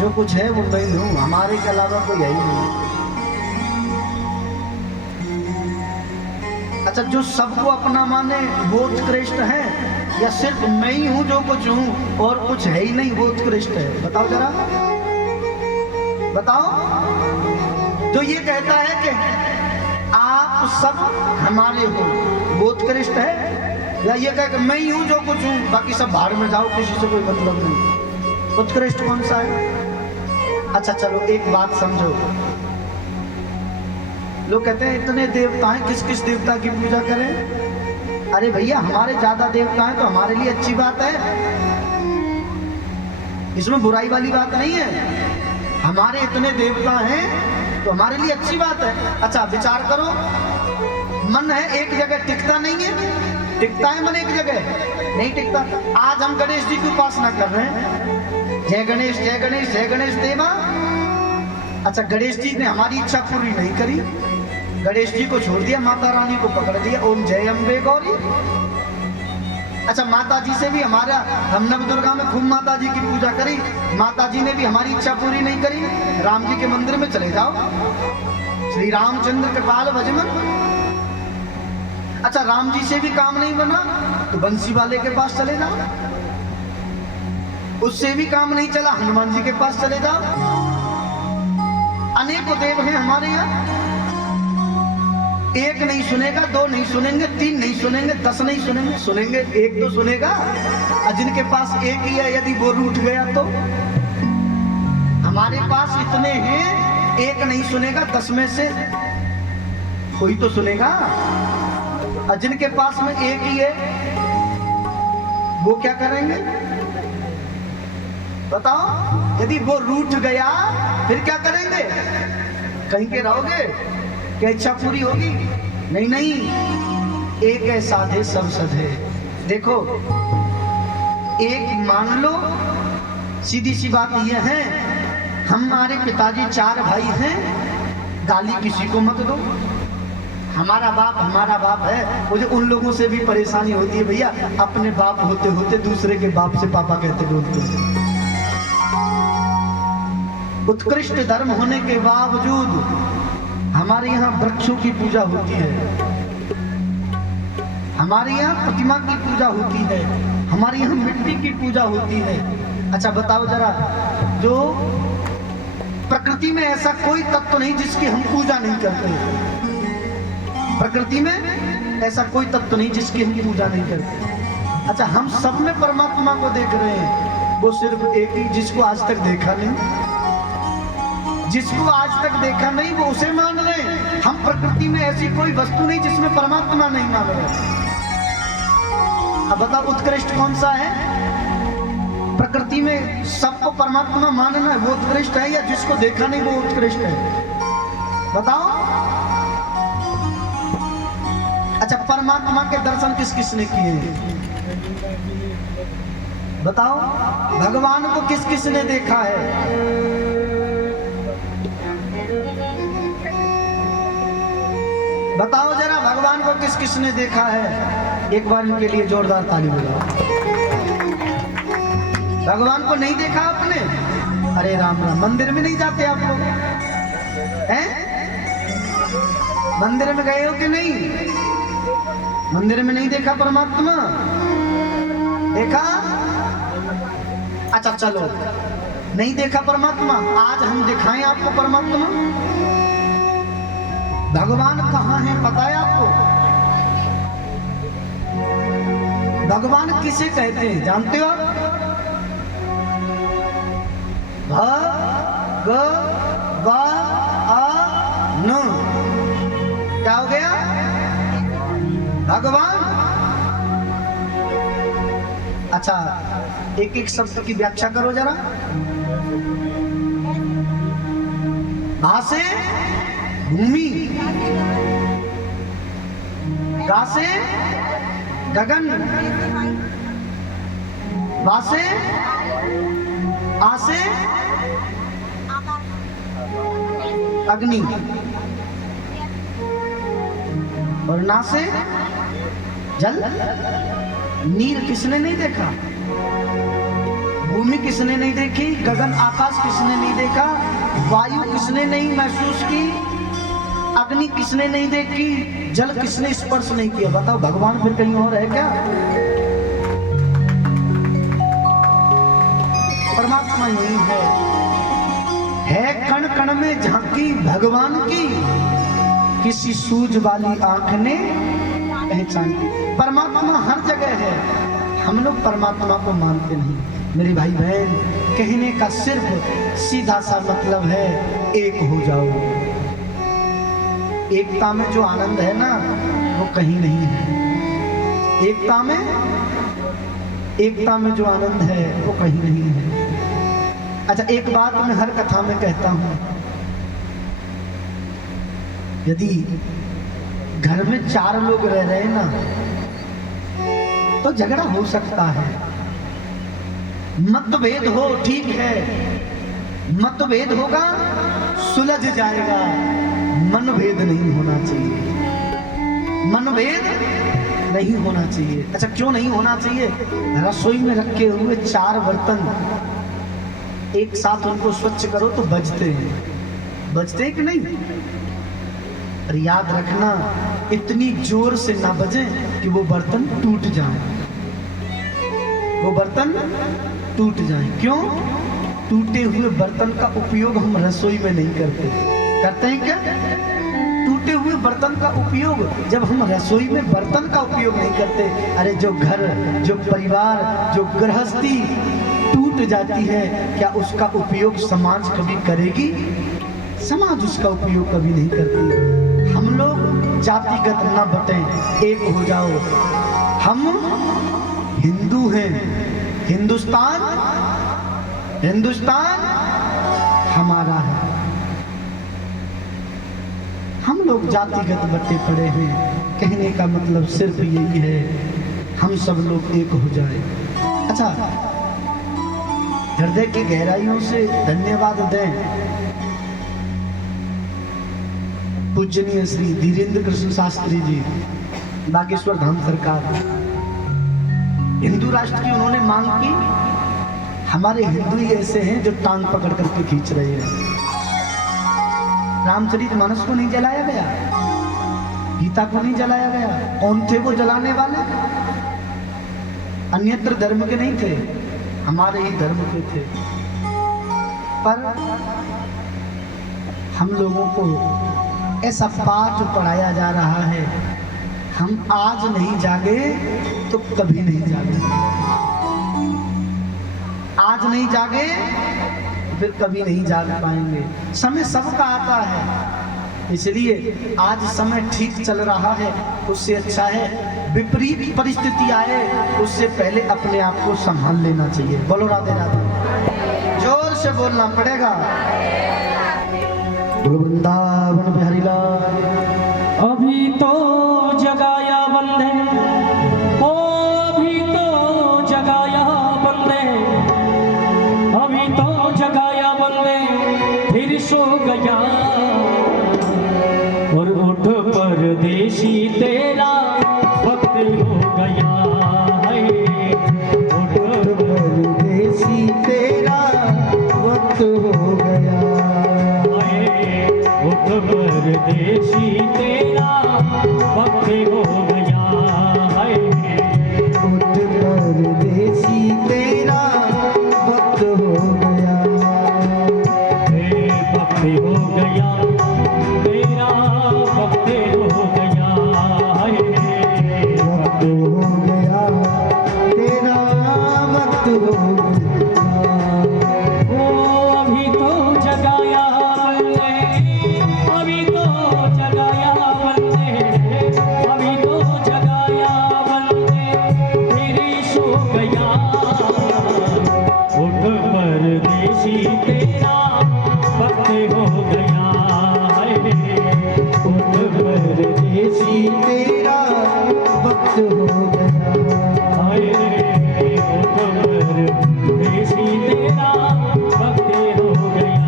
जो कुछ है वो मैं हूँ, हमारे के अलावा कोई है ही नहीं। अच्छा, जो सबको अपना माने वो उत्कृष्ट है, या सिर्फ मैं ही हूँ जो कुछ हूँ और कुछ है ही नहीं वो उत्कृष्ट है? बताओ जरा, बताओ। तो ये कहता है कि आप सब हमारे हो, वो उत्कृष्ट है? या ये कह कि मैं ही हूं जो कुछ हूं, बाकी सब बाहर में जाओ, किसी से कोई मतलब नहीं? उत्कृष्ट कौन सा है? अच्छा चलो एक बात समझो, लोग कहते हैं इतने देवता हैं, किस किस देवता की पूजा करें? अरे भैया, हमारे ज्यादा देवता हैं तो हमारे लिए अच्छी बात है, इसमें बुराई वाली बात नहीं है। हमारे इतने देवता हैं तो हमारे लिए अच्छी बात है। अच्छा विचार करो, मन है एक जगह टिकता नहीं है, टिकता है मन एक जगह? नहीं टिकता। आज हम गणेश जी की उपासना कर रहे हैं, जय गणेश जय गणेश जय गणेश देवा। अच्छा, गणेश जी ने हमारी इच्छा पूरी नहीं करी, गणेश जी को छोड़ दिया, माता रानी को पकड़ दिया, ओम जय अम्बे गौरी। अच्छा, माता जी से भी हमारा, हम नव दुर्गा में खूब माता जी की पूजा करी, माता जी ने भी हमारी इच्छा पूरी नहीं करी, राम जी के मंदिर में चले जाओ, श्री रामचंद्र कृपाल भजमन। अच्छा, राम जी से भी काम नहीं बना तो बंसी वाले के पास चले जाओ, उससे भी काम नहीं चला, हनुमान जी के पास चले जाओ। अनेकों देव हैं हमारे यहाँ, एक नहीं सुनेगा, दो नहीं सुनेंगे, तीन नहीं सुनेंगे, 10 नहीं सुनेंगे, सुनेंगे एक तो सुनेगा। और जिनके पास एक ही है, यदि वो रूठ गया तो? हमारे पास इतने हैं, एक नहीं सुनेगा, 10 में से कोई तो सुनेगा। और जिनके पास में एक ही है, वो क्या करेंगे बताओ? यदि वो रूठ गया फिर क्या करेंगे? कहीं के रहोगे? क्या इच्छा पूरी होगी? नहीं नहीं, एक है साधे सब सधे। देखो, एक मान लो, सीधी सी बात यह है, हमारे पिताजी 4 भाई हैं, गाली किसी को मत दो, हमारा बाप है। मुझे उन लोगों से भी परेशानी होती है भैया, अपने बाप होते होते दूसरे के बाप से पापा कहते बोलते हैं। उत्कृष्ट धर्म होने के बावजूद हमारे यहाँ वृक्षों की पूजा होती है, हमारे यहाँ प्रतिमा की पूजा होती है, हमारे यहाँ मिट्टी की पूजा होती है। अच्छा बताओ जरा, जो प्रकृति में ऐसा कोई तत्व नहीं जिसकी हम पूजा नहीं करते। प्रकृति में ऐसा कोई तत्व नहीं जिसकी हम पूजा नहीं करते। अच्छा, हम सब में परमात्मा को देख रहे हैं, वो सिर्फ एक ही जिसको आज तक देखा नहीं, जिसको आज तक देखा नहीं वो उसे मान रहे हैं। हम प्रकृति में ऐसी कोई वस्तु नहीं जिसमें परमात्मा नहीं मान रहे। अब बताओ उत्कृष्ट कौन सा है? प्रकृति में सबको परमात्मा मानना है वो उत्कृष्ट है, या जिसको देखा नहीं वो उत्कृष्ट है? बताओ। अच्छा, परमात्मा के दर्शन किस किस ने किए? बताओ, भगवान को किस किस ने देखा है? बताओ जरा, भगवान को किस किस ने देखा है? एक बार इनके लिए जोरदार ताली बजाओ। भगवान को नहीं देखा आपने? अरे राम राम, मंदिर में नहीं जाते आप लोग हैं? मंदिर में गए हो कि नहीं? मंदिर में नहीं देखा परमात्मा? देखा? अच्छा चलो, नहीं देखा परमात्मा, आज हम दिखाएं आपको परमात्मा। भगवान कहाँ है पता है आपको? भगवान किसे कहते हैं जानते हो आप? भगवान। क्या हो गया? भगवान। अच्छा, एक एक शब्द की व्याख्या करो जरा। भा से भूमि, गा से गगन, बा से आ से अग्नि, और ना से जल। नीर किसने नहीं देखा? भूमि किसने नहीं देखी? गगन आकाश किसने नहीं देखा? वायु किसने नहीं महसूस की? अग्नि किसने नहीं देखी? जल किसने स्पर्श नहीं किया? बताओ, भगवान फिर कहीं और है क्या? परमात्मा यही है कण कण में झांकी भगवान की, किसी सूझ वाली आंख ने पहचान की। परमात्मा हर जगह है, हम लोग परमात्मा को मानते नहीं। मेरे भाई बहन, कहने का सिर्फ सीधा सा मतलब है, एक हो जाओ। एकता में जो आनंद है ना, वो कहीं नहीं है। एकता में जो आनंद है वो कहीं नहीं है। अच्छा, एक बात मैं हर कथा में कहता हूं, यदि घर में 4 लोग रह रहे हैं ना, तो झगड़ा हो सकता है, मतभेद हो, ठीक है, मतभेद होगा, सुलझ जाएगा, मनभेद नहीं होना चाहिए। मनभेद नहीं होना चाहिए। अच्छा, क्यों नहीं होना चाहिए? रसोई में रखे हुए 4 बर्तन एक साथ उनको स्वच्छ करो तो बजते हैं कि नहीं? और याद रखना, इतनी जोर से ना बजे कि वो बर्तन टूट जाए। वो बर्तन टूट जाए। क्यों? टूटे हुए बर्तन का उपयोग हम रसोई में नहीं करते हैं क्या? टूटे हुए बर्तन का उपयोग जब हम रसोई में बर्तन का उपयोग नहीं करते, अरे जो घर, जो परिवार, जो गृहस्थी टूट जाती है, क्या उसका उपयोग समाज कभी करेगी? समाज उसका उपयोग कभी नहीं करती। हम लोग जातिगत न बटें, एक हो जाओ। हम हिंदू हैं, हिंदुस्तान हमारा है। हम लोग जातिगत बटे पड़े हैं। कहने का मतलब सिर्फ यही है, हम सब लोग एक हो जाए। अच्छा, हृदय की गहराइयों से धन्यवाद दें पूजनीय श्री धीरेन्द्र कृष्ण शास्त्री जी, बागेश्वर धाम सरकार। हिंदू राष्ट्र की उन्होंने मांग की। हमारे हिंदू ही ऐसे हैं जो टांग पकड़ करके खींच रहे हैं। रामचरितमानस को नहीं जलाया गया, गीता को नहीं जलाया गया। कौन थे वो जलाने वाले? अन्यत्र धर्म के नहीं थे, हमारे ही धर्म के थे, पर हम लोगों को ऐसा पाठ पढ़ाया जा रहा है, हम आज नहीं जागे तो कभी नहीं जागे, आज नहीं जागे फिर कभी नहीं जाग पाएंगे। समय सबका आता है, इसलिए आज समय ठीक चल रहा है उससे अच्छा है विपरीत परिस्थिति आए उससे पहले अपने आप को संभाल लेना चाहिए। बोलो राधे राधे, जोर से बोलना पड़ेगा। बोलो वृंदावन बिहारी लाल। अभी तो जगाया बंदे, ओ अभी तो जगाया बंदे, अभी तो जगाया बंदे, फिर सो गया। और उठ परदेसी तेरा वक्त हो गया है, उठ परदेसी तेरा वक्त हो गया है, उठ परदेसी तेरा वक्त हो गया है, उठ परदेसी तेरा वक्त हो गया, वक्त हो गया तेरा, वक्त हो गया है, वक्त हो गया तेरा वक्त हो गया। ओ अभी तो जगाया बंदे, अभी तो जगाया बंदे, अभी तो जगाया बंदे, फिर सो गया। उठ परदेसी तेरा वक्त हो गया है, उठ परदेसी तेरा वक्त हो गया, हाय, उठ परदेसी तेरा वक्त हो गया।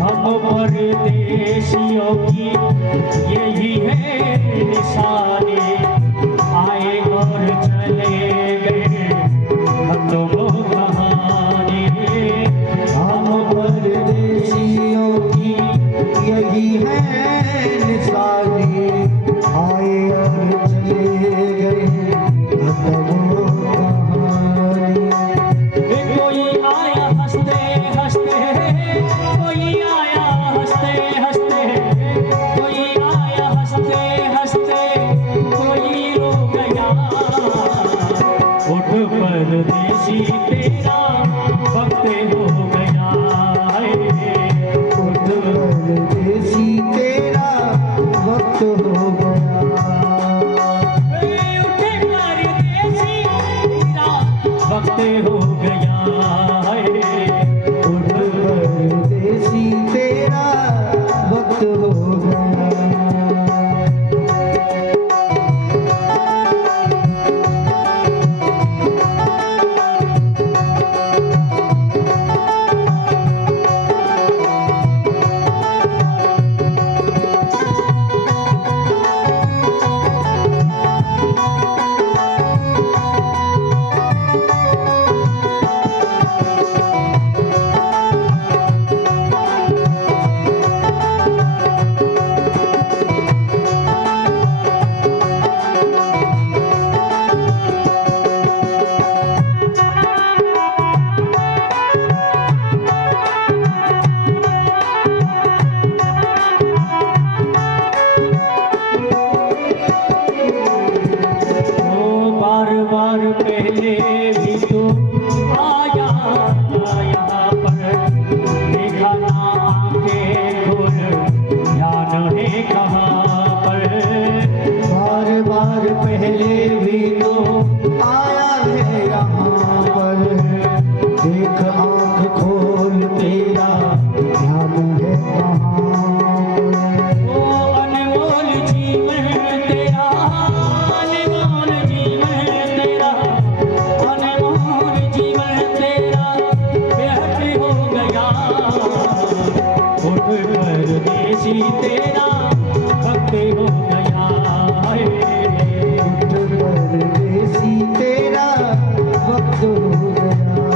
हम परदेशियों की यही है निशानी, आए और चले गए खत्म कहानी। हम परदेशियों की यही है निशानी, आए और चले गए खत्म कहानी। कोई आया हंसते हंसते, कोई आया हंसते हंसते, कोई आया हंसते हंसते, कोई रो गया। उठ परदेसी तेरा वक्त हो गया है, उठ परदेसी तेरा वक्त हो गया, उठ परदेसी तेरा वक्त हो गया है, उठ परदेसी तेरा वक्त हो गया। परदेसी तेरा भक्त हो गया है। उठ परदेसी तेरा वक्त हो गया।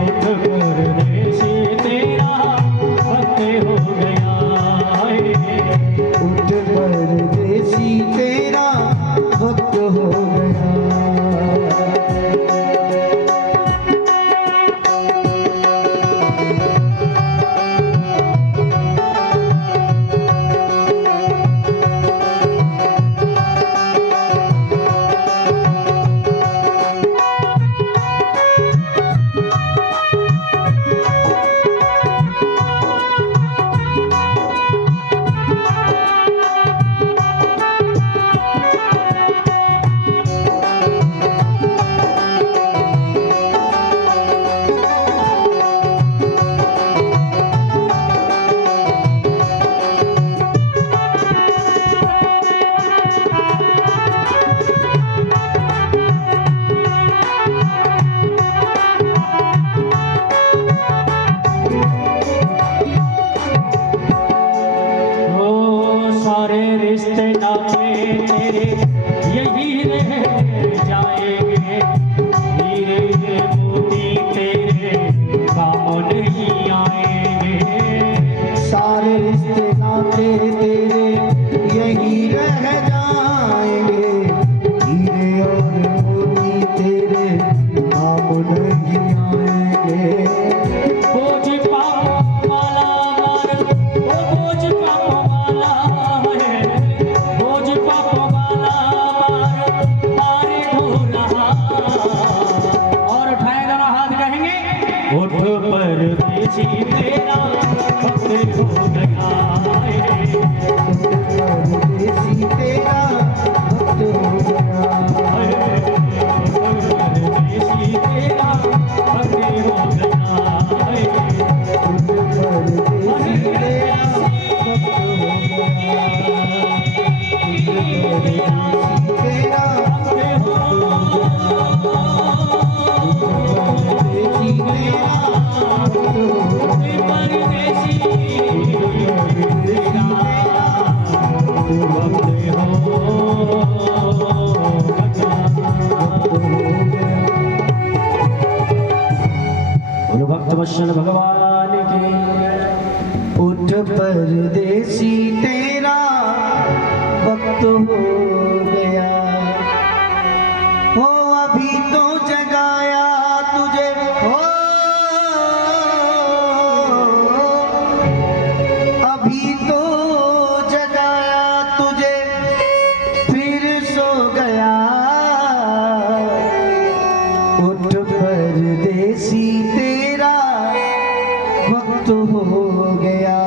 उठ परदेसी तेरा भक्त हो गया है। उठ परदेसी तेरा वक्त हो गया। सारे रिश्ते नाते तेरे यही रह जाएंगे। हीरे मोती तेरे काम नहीं आएंगे। सारे रिश्ते नाते तेरे यही रह जाएंगे। हीरे और मोती तेरे काम नहीं आएंगे। बोझ पाओ माला मार, ओ बोझ पाओ माला है। बोझ पाओ माला मार, मारे ढोला। और उठाए जरा हाथ कहेंगे, उठ परदेसी तेरा भक्त हो गया है। परदेसी तेरा वक्त हो गया। परदेसी तेरा भक्त हो गया है। परदेसी तेरा वक्त हो गया। परदेसी तेरा परदेसी तेरा वक्त हो बोलो भक्त वत्सल भगवान की। उठ परदेसी तेरा वक्त हो गया। हो अभी तो जगाया तुझे, हो अभी तो जगाया तुझे, फिर सो गया। उठ परदेसी तेरा वक्त हो गया।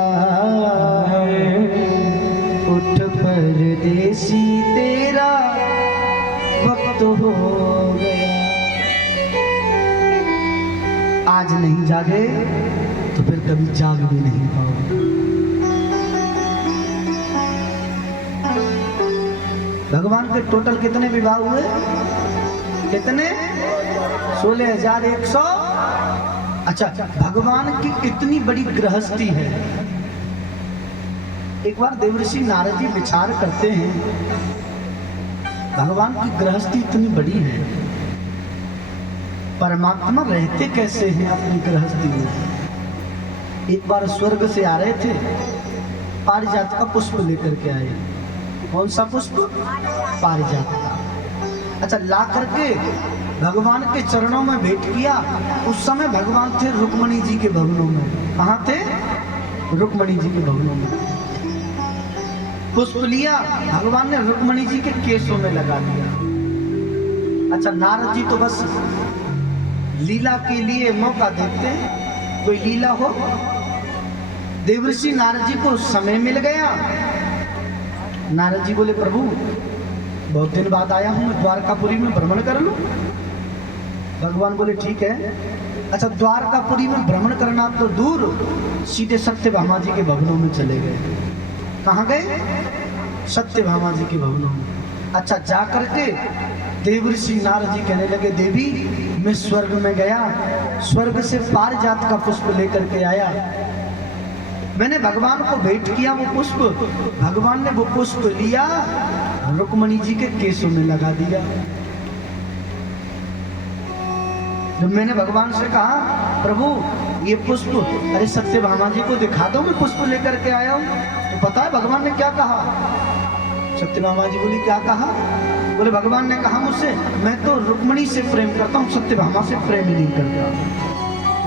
उठ परदेसी तेरा वक्त हो गया। आज नहीं जागे तो फिर कभी जाग भी नहीं पाओगे। भगवान के टोटल कितने विवाह हुए? कितने? 16,100। अच्छा, भगवान की इतनी बड़ी गृहस्थी है। एक बार देवर्षि नारद जी विचार करते हैं, भगवान की गृहस्थी इतनी बड़ी है, परमात्मा रहते कैसे हैं अपनी गृहस्थी में। एक बार स्वर्ग से आ रहे थे, पारिजात का पुष्प लेकर के आए। कौन सा पुष्प? पारिजात का। अच्छा, ला करके भगवान के चरणों में भेंट किया। उस समय भगवान थे रुक्मणी जी के भवनों में। कहाँ थे? रुक्मणी जी के भवनों में। पुष्प लिया, भगवान ने रुक्मणी जी के केसों में लगा दिया। अच्छा, नारद जी तो बस लीला के लिए मौका देते हैं, कोई लीला हो। देवर्षि नारद जी को समय मिल गया। नारद जी बोले, प्रभु बहुत दिन बाद आया हूं, मैं द्वारकापुरी में भ्रमण कर लूं। भगवान बोले, ठीक है। अच्छा, द्वारकापुरी में भ्रमण करना तो दूर, सीधे सत्यभामा जी के भवनों में चले गए। कहाँ गए? सत्यभामा जी के भवनों में। अच्छा, जा करके देवर्षि नारद जी कहने लगे, देवी मैं स्वर्ग में गया, स्वर्ग से पारिजात का पुष्प लेकर के आया। मैंने भगवान को भेंट किया वो पुष्प, भगवान ने वो पुष्प लिया, रुक्मणी जी के केसों में लगा दिया। जब मैंने भगवान से कहा प्रभु ये पुष्प, अरे सत्यभामा जी को दिखा दो, मैं पुष्प लेकर के आया हूं, तो पता है भगवान ने क्या कहा? सत्यभामा जी बोली क्या कहा? बोले भगवान ने कहा मुझसे, मैं तो रुक्मणी से प्रेम करता हूँ, सत्यभामा से प्रेम ही नहीं करता।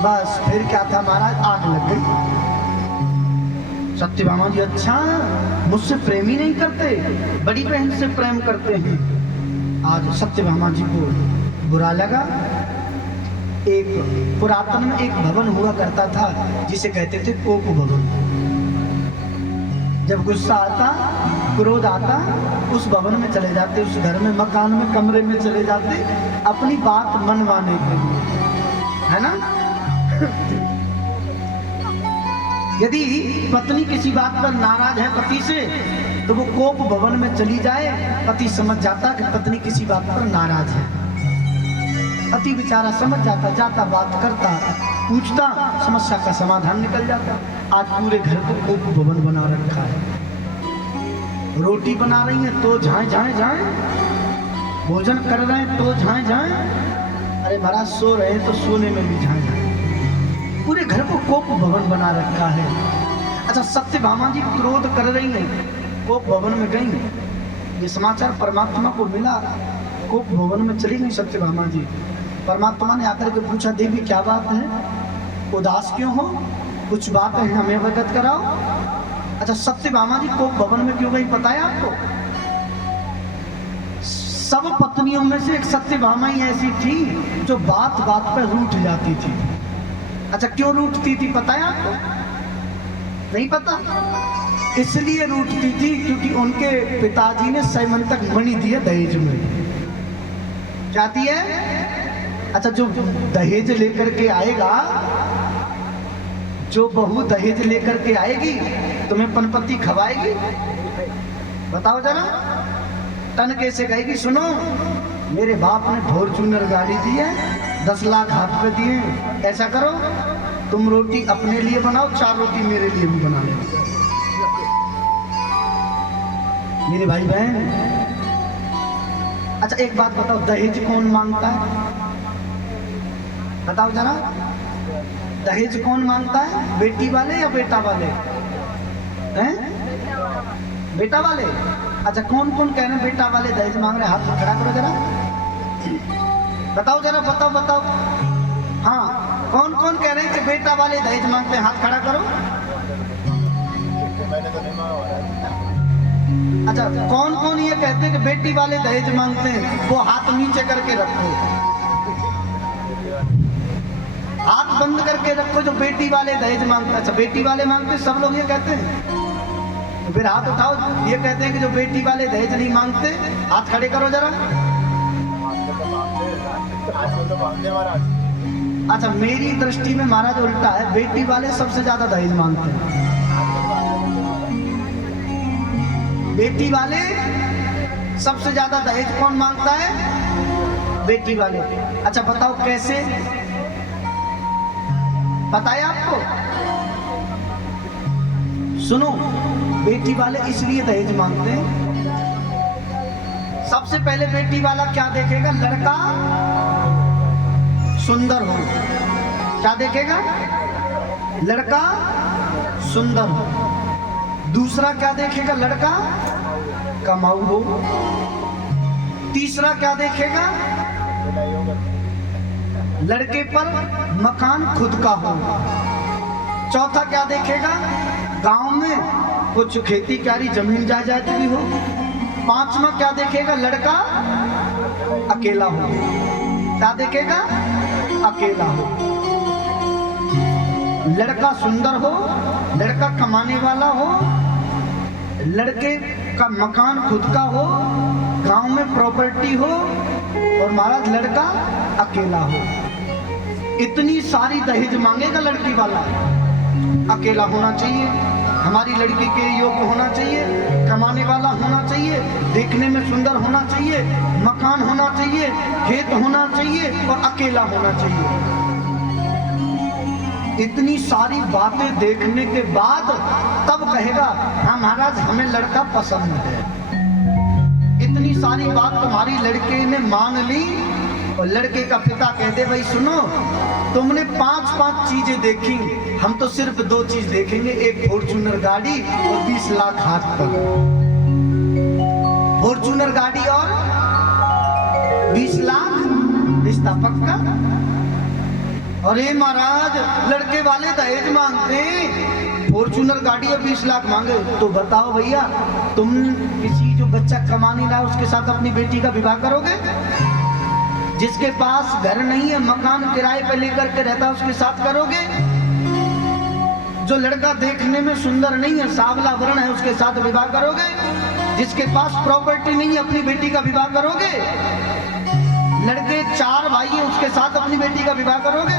बस फिर क्या था महाराज, आग लग गई। सत्यभामा जी अच्छा मुझसे प्रेम ही नहीं करते, बड़ी बहन से प्रेम करते हैं। आज सत्यभामा जी को बुरा लगा। एक पुरातन में एक भवन हुआ करता था जिसे कहते थे कोप भवन। जब गुस्सा आता, क्रोध आता, उस भवन में चले जाते, उस घर में, मकान में, कमरे में चले जाते अपनी बात मनवाने के लिए, है ना। यदि पत्नी किसी बात पर नाराज है पति से, तो वो कोप भवन में चली जाए, पति समझ जाता कि पत्नी किसी बात पर नाराज है। पति बेचारा समझ जाता, जाता बात करता, पूछता, समस्या का समाधान निकल जाता। आज पूरे घर को कोप भवन बना रखा है। रोटी बना रही है तो झाएं झाएं झाएं, भोजन कर रहे हैं तो झाएं झाएं, अरे महाराज सो रहे हैं तो सोने में भी झाएं झाएं। पूरे घर को कोप भवन बना रखा है। अच्छा सत्यभामा जी क्रोध कर रही हैं, कोप भवन में गई, ये समाचार परमात्मा को मिला, कोप भवन में चली गई सत्यभामा जी। परमात्मा ने आकर के पूछा देवी क्या बात है, उदास क्यों हो, कुछ बात है हमें अवगत कराओ। अच्छा सत्यभामा जी कोप भवन में क्यों गई पता है आपको? सब पत्नियों में से एक सत्यभामा ही ऐसी थी जो बात बात पर रूठ जाती थी। अच्छा क्यों रूठती थी पता है आपको? नहीं पता? इसलिए रूठती थी क्योंकि उनके पिताजी ने सैमंतक मणि दिए दहेज में। क्या दिए? अच्छा जो दहेज लेकर के आएगा, जो बहू दहेज लेकर के आएगी तुम्हें पनपति खवाएगी? बताओ जरा। तन कैसे कहेगी, सुनो मेरे बाप ने फॉर्च्यूनर गाड़ी दी है, 10 लाख हाथ पे दिए, ऐसा करो तुम रोटी अपने लिए बनाओ, 4 रोटी मेरे लिए भी बना लो। मेरे भाई बहन अच्छा एक बात बताओ, दहेज कौन मांगता है? बताओ जरा, दहेज कौन मांगता है? बेटी वाले या बेटा वाले? हैं? बेटा वाले। अच्छा कौन कौन कह रहे हैं बेटा वाले दहेज मांग रहे? हाथ खड़ा करो जरा, बताओ जरा, बताओ बताओ। हाँ कौन कौन कह रहे हैं कि बेटा वाले दहेज मांगते हैं? हाथ खड़ा करो। अच्छा कौन कौन ये कहते हैं कि बेटी वाले दहेज मांगते हैं? वो हाथ नीचे करके रखो, हाथ बंद करके रखो जो बेटी वाले दहेज मांगते हैं। अच्छा बेटी वाले मांगते सब लोग ये कहते हैं, तो फिर हाथ उठाओ। ये कहते हैं कि जो बेटी वाले दहेज नहीं मांगते, हाथ खड़े करो जरा। अच्छा मेरी दृष्टि में महाराज उल्टा है, बेटी वाले सबसे ज्यादा दहेज मांगते हैं। बेटी वाले सबसे ज्यादा दहेज कौन मांगता है? बेटी वाले। अच्छा बताओ कैसे, बताया आपको? सुनो, बेटी वाले इसलिए दहेज मांगते हैं, सबसे पहले बेटी वाला क्या देखेगा? लड़का सुंदर हो। क्या देखेगा? लड़का सुंदर हो। दूसरा क्या देखेगा? लड़का कमाऊ हो। तीसरा क्या देखेगा? लड़के पर मकान खुद का हो। चौथा क्या देखेगा? गांव में कुछ खेती क्यारी जमीन जायदाद भी हो। पांचवा क्या देखेगा? लड़का अकेला हो। क्या देखेगा? अकेला हो। लड़का सुंदर हो, लड़का कमाने वाला हो, लड़के का मकान खुद का हो, गांव में प्रॉपर्टी हो, और महाराज लड़का अकेला हो। इतनी सारी दहेज मांगेगा लड़की वाला। अकेला होना चाहिए, हमारी लड़की के योग्य होना चाहिए, कमाने वाला होना चाहिए, देखने में सुंदर होना चाहिए, मकान होना चाहिए, खेत होना चाहिए और अकेला होना चाहिए। इतनी सारी बातें देखने के बाद तब कहेगा हाँ महाराज हमें लड़का पसंद है। इतनी सारी बात तुम्हारी लड़के ने मान ली और लड़के का पिता कह दे भाई सुनो, तुमने 5 चीजें देखी, हम तो सिर्फ 2 चीज देखेंगे, एक फॉर्च्यूनर गाड़ी और 20 लाख हाथ पर। फॉर्च्यूनर गाड़ी और 20 लाख, रिश्ता पक्का। अरे महाराज लड़के वाले दहेज मांगते, फॉर्च्यूनर गाड़ी और 20 लाख मांगे, तो बताओ भैया तुम किसी जो बच्चा कमा नहीं रहा उसके साथ अपनी बेटी का विवाह करोगे? जिसके पास घर नहीं है, मकान किराए पे लेकर के रहता है, उसके साथ करोगे? जो लड़का देखने में सुंदर नहीं है, सांवला वर्ण है, उसके साथ विवाह करोगे? जिसके पास प्रॉपर्टी नहीं है, अपनी बेटी का विवाह करोगे? लड़के 4 भाई हैं, उसके साथ अपनी बेटी का विवाह करोगे?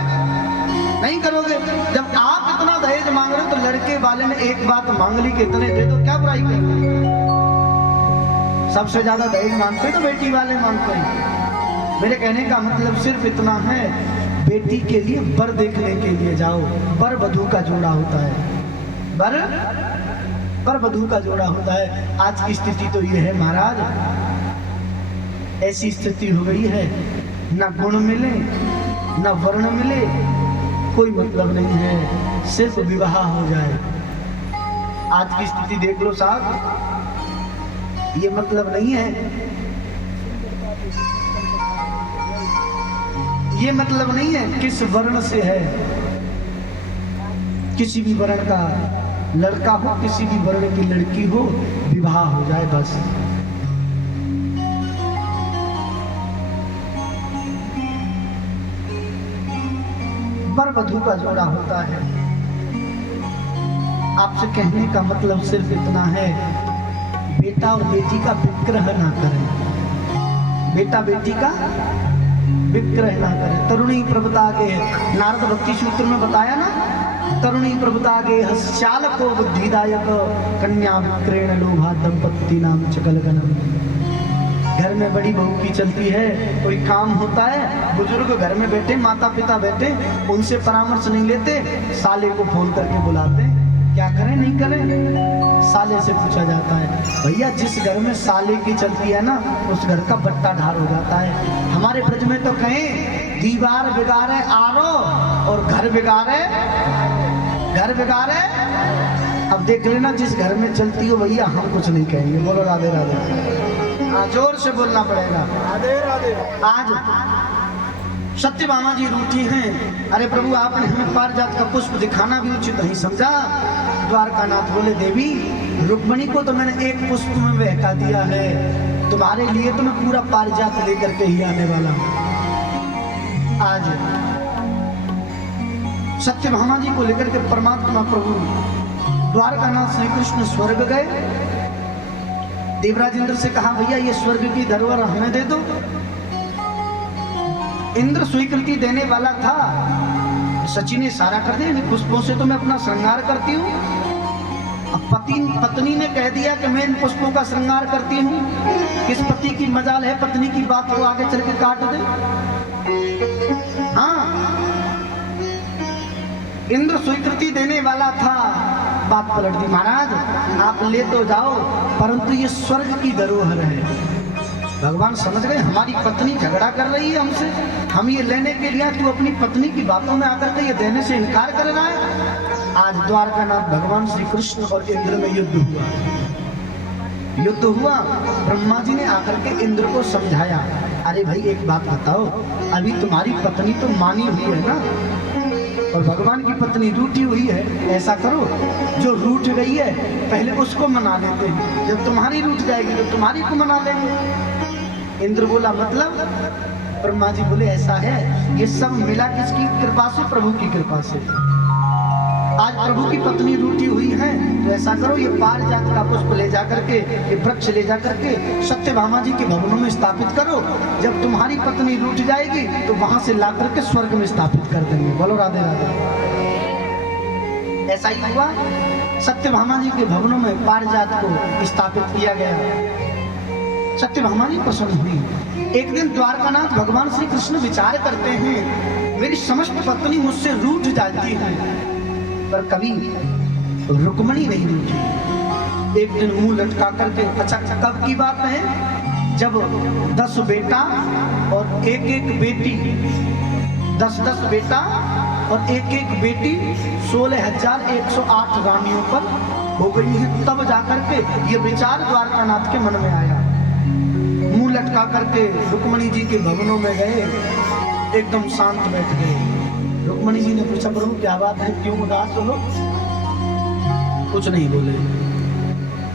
नहीं करोगे। जब आप इतना दहेज मांग रहे हो तो लड़के वाले ने एक बात मांग ली कि इतने दे दो, क्या बुराई कर? सबसे ज्यादा दहेज मांगते तो बेटी वाले मांगते हैं। मेरे कहने का मतलब सिर्फ इतना है, बेटी के लिए वर देखने के लिए जाओ, वर वधू का जोड़ा होता है, वर वधू का जोड़ा होता है। आज की स्थिति तो ये है महाराज, ऐसी स्थिति हो गई है, ना गुण मिले ना वर्ण मिले, कोई मतलब नहीं है, सिर्फ विवाह हो जाए। आज की स्थिति देख लो साहब, ये मतलब नहीं है, ये मतलब नहीं है किस वर्ण से है। किसी भी वर्ण का लड़का हो, किसी भी वर्ण की लड़की हो, विवाह हो जाए बस। वर वधू का जोड़ा होता है। आपसे कहने का मतलब सिर्फ इतना है, बेटा और बेटी का विग्रह ना करें, बेटा बेटी का विग्रह ना करें। तरुणी प्रभुतागे, नारद भक्ति सूत्र में बताया ना, तरुणी प्रभुतागे हस्यालको बुद्धिदायक कन्या विक्रेण लोभा दंपत्ति नाम चकलगनम। घर में बड़ी बहू की चलती है, कोई काम होता है, बुजुर्ग घर में बैठे, माता पिता बैठे, उनसे परामर्श नहीं लेते, साले को फोन करके बुलाते, क्या करें नहीं करें, साले से पूछा जाता है। भैया जिस घर में साले की चलती है ना, उस घर का बट्टा ढार हो जाता है। हमारे ब्रज में तो कहें दीवार बिगाड़े आरो और घर बिगाड़े, घर बिगाड़े। अब देख लेना जिस घर में चलती हो भैया, हम कुछ नहीं कहेंगे, बोलो राधे राधे। जोर से बोलना पड़ेगा, राधे राधे। आज सत्यभामा जी रूठी हैं, अरे प्रभु आपने हमें पारिजात का पुष्प दिखाना भी उचित नहीं समझा। द्वारकानाथ बोले देवी रुक्मणी को तो मैंने एक पुष्प में बहका दिया है, तुम्हारे लिए तो मैं पूरा पारिजात लेकर के ही आने वाला हूँ। आज सत्यभामा जी को लेकर के परमात्मा प्रभु द्वारकानाथ श्री कृष्ण स्वर्ग गए। देवराज इंद्र से कहा भैया ये स्वर्ग की धरोहर हमें दे दो। इंद्र स्वीकृति देने वाला था, सची ने सारा कर दिया, पुष्पों से तो मैं अपना श्रृंगार करती हूँ। अब पत्नी ने कह दिया कि मैं इन पुष्पों का श्रृंगार करती हूँ। किस पति की मजाल है पत्नी की बात को आगे चल के काट दे। हाँ, इंद्र स्वीकृति देने वाला था, बात पलट दी। महाराज आप ले तो जाओ, परंतु ये स्वर्ग की धरोहर है। भगवान समझ गए हमारी पत्नी झगड़ा कर रही है हमसे, हम ये लेने के लिए, तू अपनी पत्नी की बातों में आकर के ये देने से इनकार कर रहा है। आज द्वारकानाथ भगवान श्री कृष्ण और इंद्र में युद्ध हुआ। युद्ध हुआ, ब्रह्मा जी ने आकर के इंद्र को समझाया, अरे भाई एक बात बताओ, अभी तुम्हारी पत्नी तो मानी हुई है ना, और भगवान की पत्नी रूठी हुई है। ऐसा करो जो रूठ गई है पहले उसको मना लेते हैं, जब तुम्हारी रूठ जाएगी तो तुम्हारी को मना लेंगे। इंद्र बोला मतलब? ब्रह्मा जी बोले ऐसा है, ये सब मिला किसकी कृपा से? प्रभु की कृपा से। आज प्रभु की पत्नी रूठी हुई है, तो ऐसा करो ये पारिजात का पुष्प ले जाकर के, ये वृक्ष ले जाकर के सत्यभामा जी के भवनों में स्थापित करो। जब तुम्हारी पत्नी रूठ जाएगी तो वहां से ला करके स्वर्ग में स्थापित कर देंगे। बोलो राधे राधे। ऐसा ही हुआ, सत्यभामा जी के भवनों में पारिजात को स्थापित किया गया। सत्यभामा जी प्रसन्न हुई। एक दिन द्वारकानाथ भगवान श्री कृष्ण विचार करते हैं, मेरी समस्त पत्नी मुझसे रूठ जाती है, पर कभी रुक्मणी नहीं रूठी। एक दिन मुंह लटका करके, अच्छा कब की बात है, जब 10 बेटा और एक बेटी, 10 बेटा और एक बेटी 16,108 रानियों पर हो गई है। तब जाकर के ये विचार द्वारकानाथ के मन में आया। मुंह लटका करके रुक्मणी जी के भवनों में गए, एकदम शांत बैठ गए। रुक्मणी जी ने पूछा, प्रभु क्या बात है, क्यों उदास हो? कुछ नहीं बोले।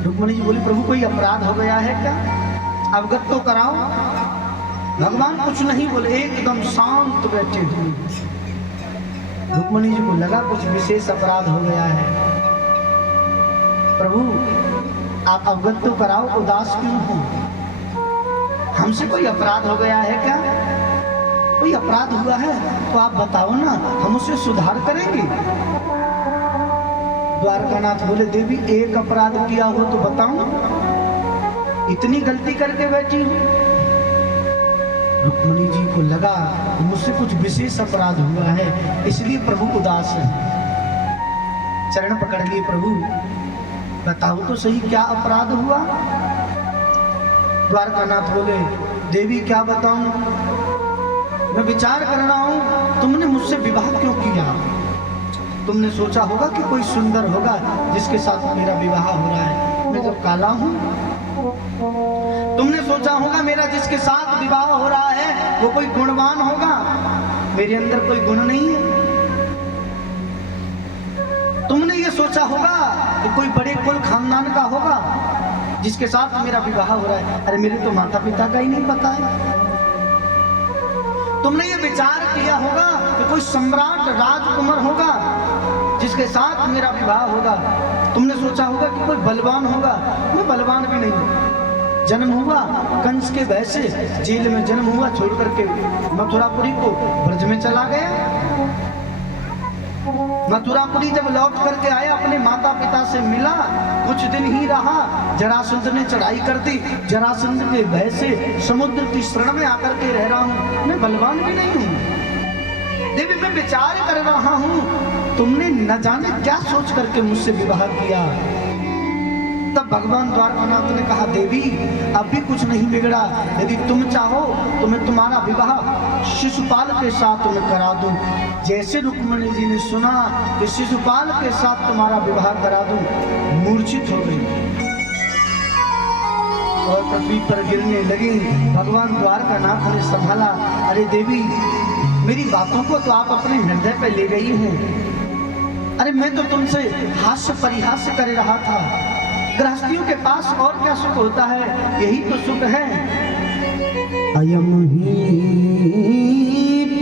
रुक्मणी जी बोली, प्रभु कोई अपराध हो गया है क्या, अवगत तो कराओ। भगवान कुछ नहीं बोले, एकदम शांत बैठे हुए। रुक्मणी जी को लगा कुछ विशेष अपराध हो गया है। प्रभु आप अवगत तो कराओ, उदास क्यों हो? हमसे कोई अपराध हो गया है क्या? कोई अपराध हुआ है तो आप बताओ ना, हम उसे सुधार करेंगे। द्वारकानाथ बोले, देवी एक अपराध किया हो तो बताओ, इतनी गलती करके बैठी हूं। रुक्मणी जी को लगा मुझसे कुछ विशेष अपराध हुआ है, इसलिए प्रभु उदास है। चरण पकड़ लिए, प्रभु बताओ तो सही क्या अपराध हुआ? द्वारकानाथ बोले, देवी क्या बताऊं, मैं विचार कर रहा हूं, तुमने मुझसे विवाह क्यों किया? तुमने सोचा होगा कि कोई सुंदर होगा जिसके साथ मेरा विवाह हो रहा है, मैं तो काला हूं। तुमने सोचा होगा मेरा जिसके साथ विवाह हो रहा है वो कोई गुणवान होगा, मेरे अंदर कोई गुण नहीं है। तुमने ये सोचा होगा कि कोई बड़े कुल खानदान का होगा जिसके साथ मेरा विवाह हो रहा है, अरे मेरे तो माता पिता का ही नहीं पता है। तुमने ये विचार किया होगा कि कोई सम्राट राजकुमार होगा जिसके साथ मेरा विवाह होगा। तुमने सोचा होगा कि कोई बलवान होगा, मैं बलवान भी नहीं हूं। जन्म हुआ कंस के भय से, जेल में जन्म हुआ, छोड़ करके मथुरापुरी को ब्रज में चला गया। मथुरापुरी जब लौट करके आया, अपने माता पिता से मिला, कुछ दिन ही रहा, जरासंध ने चढ़ाई कर दी। जरासंध के भय से समुद्र की शरण में आकर के रह रहा हूं, मैं बलवान भी नहीं हूं। देवी मैं विचार कर रहा हूं, तुमने न जाने क्या सोच करके मुझसे विवाह किया। तब भगवान द्वारकानाथ ने कहा, देवी अब भी कुछ नहीं बिगड़ा, यदि तुम चाहो तो मैं तुम्हारा विवाह शिशुपाल के साथ मैं करा दूं। जैसे रुक्मणी जी ने सुना कि शिशुपाल के साथ तुम्हारा विवाह करा दूं, मूर्छित हो गई और पृथ्वी पर गिरने लगी। भगवान द्वारकानाथ ने संभाला, अरे देवी मेरी बातों को तो आप अपने हृदय पे ले गई हैं। अरे मैं तो तुमसे हास्य परिहास कर रहा था। गृहस्थियों के पास और क्या सुख होता है, यही तो सुख है। अयम ही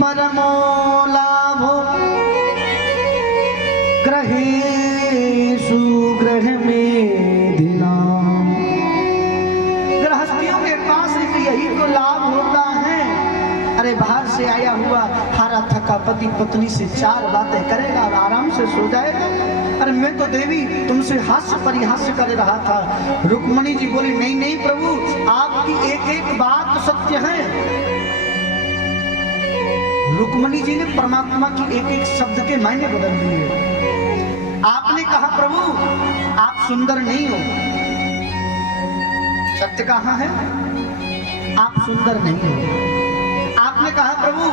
परमो लाभो ग्रहेषु गृह में दिना। गृहस्थियों के पास यही तो लाभ होता है। अरे बाहर से आया हुआ हारा थका पति पत्नी से 4 बातें करेगा और आराम से सो जाएगा। अरे मैं तो देवी तुमसे हास्य परिहास्य कर रहा था। रुक्मणी जी बोली, नहीं नहीं प्रभु, आपकी एक एक बात सत्य है। रुक्मणी जी ने परमात्मा की एक एक शब्द के मायने बदल दिए। आपने कहा प्रभु आप सुंदर नहीं हो, सत्य कहाँ है, आप सुंदर नहीं हो। आपने कहा प्रभु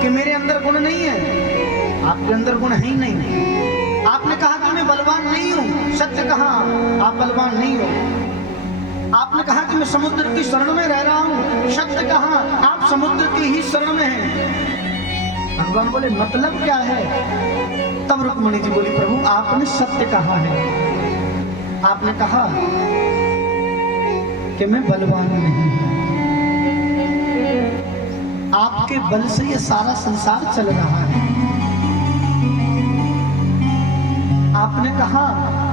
कि मेरे अंदर गुण नहीं है, आपके अंदर गुण है ही नहीं। आपने कहा कि मैं बलवान नहीं हूं, सत्य कहा आप बलवान नहीं हो। आपने कहा कि मैं समुद्र की शरण में रह रहा हूं, सत्य कहा आप समुद्र की ही शरण में हैं। भगवान बोले मतलब क्या है? तब रुक्मणी जी बोली, प्रभु आपने सत्य कहा है। आपने कहा कि मैं बलवान नहीं हूं, आपके बल से ये सारा संसार चल रहा है। आपने कहा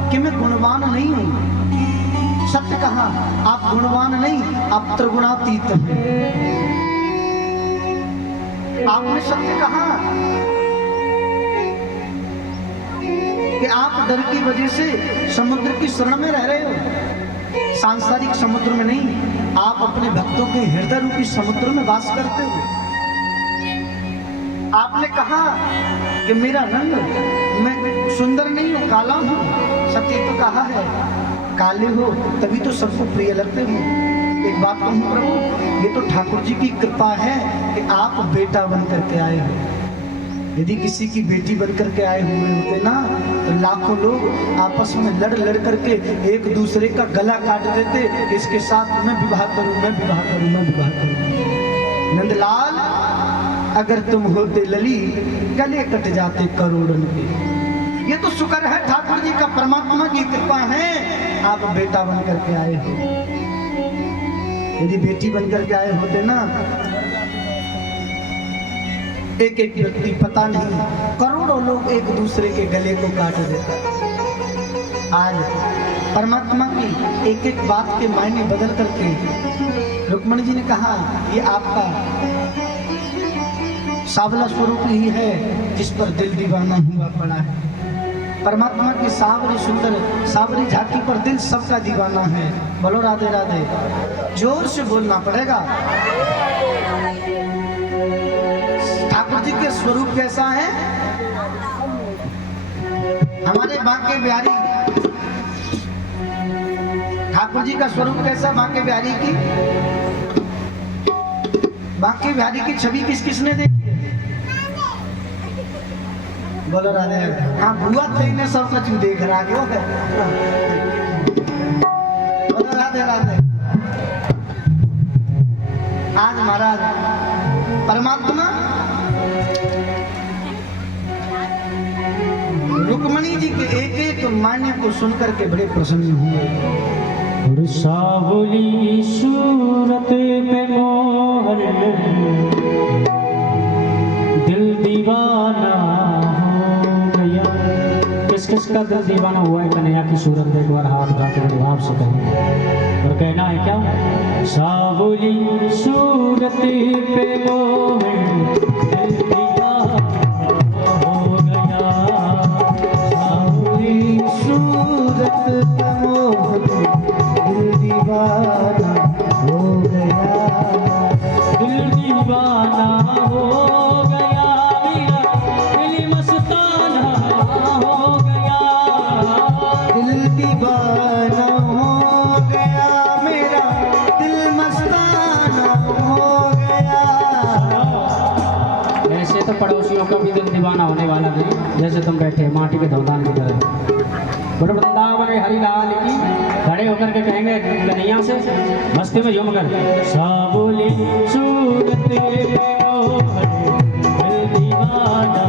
कि मैं गुणवान नहीं हूं, सत्य कहा आप गुणवान नहीं, आप त्रिगुणातीत हैं। आपने सत्य कहा कि आप डर की वजह से समुद्र की शरण में रह रहे हो, सांसारिक समुद्र में नहीं, आप अपने भक्तों के हृदय रूपी समुद्र में वास करते हो। आपने कहा कि मेरा रंग, मैं सुंदर नहीं हूँ, काला हूँ। सत्य तो कहा है, काले हो तभी तो सबको प्रिय लगते हो। एक बात कहूँ प्रभु, ये तो ठाकुर जी की कृपा है कि आप बेटा बन करके आए हो। यदि किसी की बेटी बन करके आए हुए होते ना, तो लाखों लोग आपस में लड़ लड़ करके एक दूसरे का गला काट देते, इसके साथ मैं विवाह करूं, मैं विवाह करूं, मैं विवाह करूं। नंदलाल, अगर तुम होते लली, गले कट जाते करोड़न के। ये तो शुक्र है ठाकुर जी का, परमात्मा की कृपा है, आप बेटा बन करके आए हो। यदि बेटी बन करके आए होते ना, एक एक व्यक्ति, पता नहीं करोड़ों लोग एक दूसरे के गले को काट देता। आज परमात्मा की एक एक बात के मायने बदल करके रुक्मणी जी ने कहा, ये आपका सावला स्वरूप ही है जिस पर दिल दीवाना हुआ पड़ा है। परमात्मा की सावरी सुंदर सावरी झांकी पर दिल सबका दीवाना है। बोलो राधे राधे, जोर से बोलना पड़ेगा। ठाकुर जी के स्वरूप कैसा है? हमारे बांके बिहारी ठाकुर जी का स्वरूप कैसा? बांके बिहारी की, बांके बिहारी की छवि किस किसने देखी? बोलो राधे राधे। हाँ, बुआ तेने सब कुछ देख रहा क्यों है? बोलो राधे राधे। आज महाराज परमात्मा रुक्मणी जी के एक एक मान्य को सुनकर के बड़े प्रसन्न हुए। सावली सूरत पे मोहन, दिल दीवाना हो गया। किस किस का दिल दीवाना हुआ है? कन्हैया की सूरत देख बार हाथ उठा के बड़े भाव से कहें और कहना है क्या? सावली सूरत पे मोहन, दिल दीवाना हो गया। सावली सूरत पे मोहन, दिल दीवाना हो गया। दिल दीवाना हो गया मेरा, दिल मस्ताना हो गया। दिल दीवाना हो गया मेरा, दिल मस्ताना हो गया। ऐसे तो पड़ोसियों का भी दिल दीवाना होने वाला नहीं, जैसे तुम बैठे माटी के धौदान की तरह। बड़े वृंदावन में हरि लाल की खड़े होकर के कहेंगे कन्हैया से मस्ती में झूम कर, सावली सूरत पे मोहन, दिल दीवाना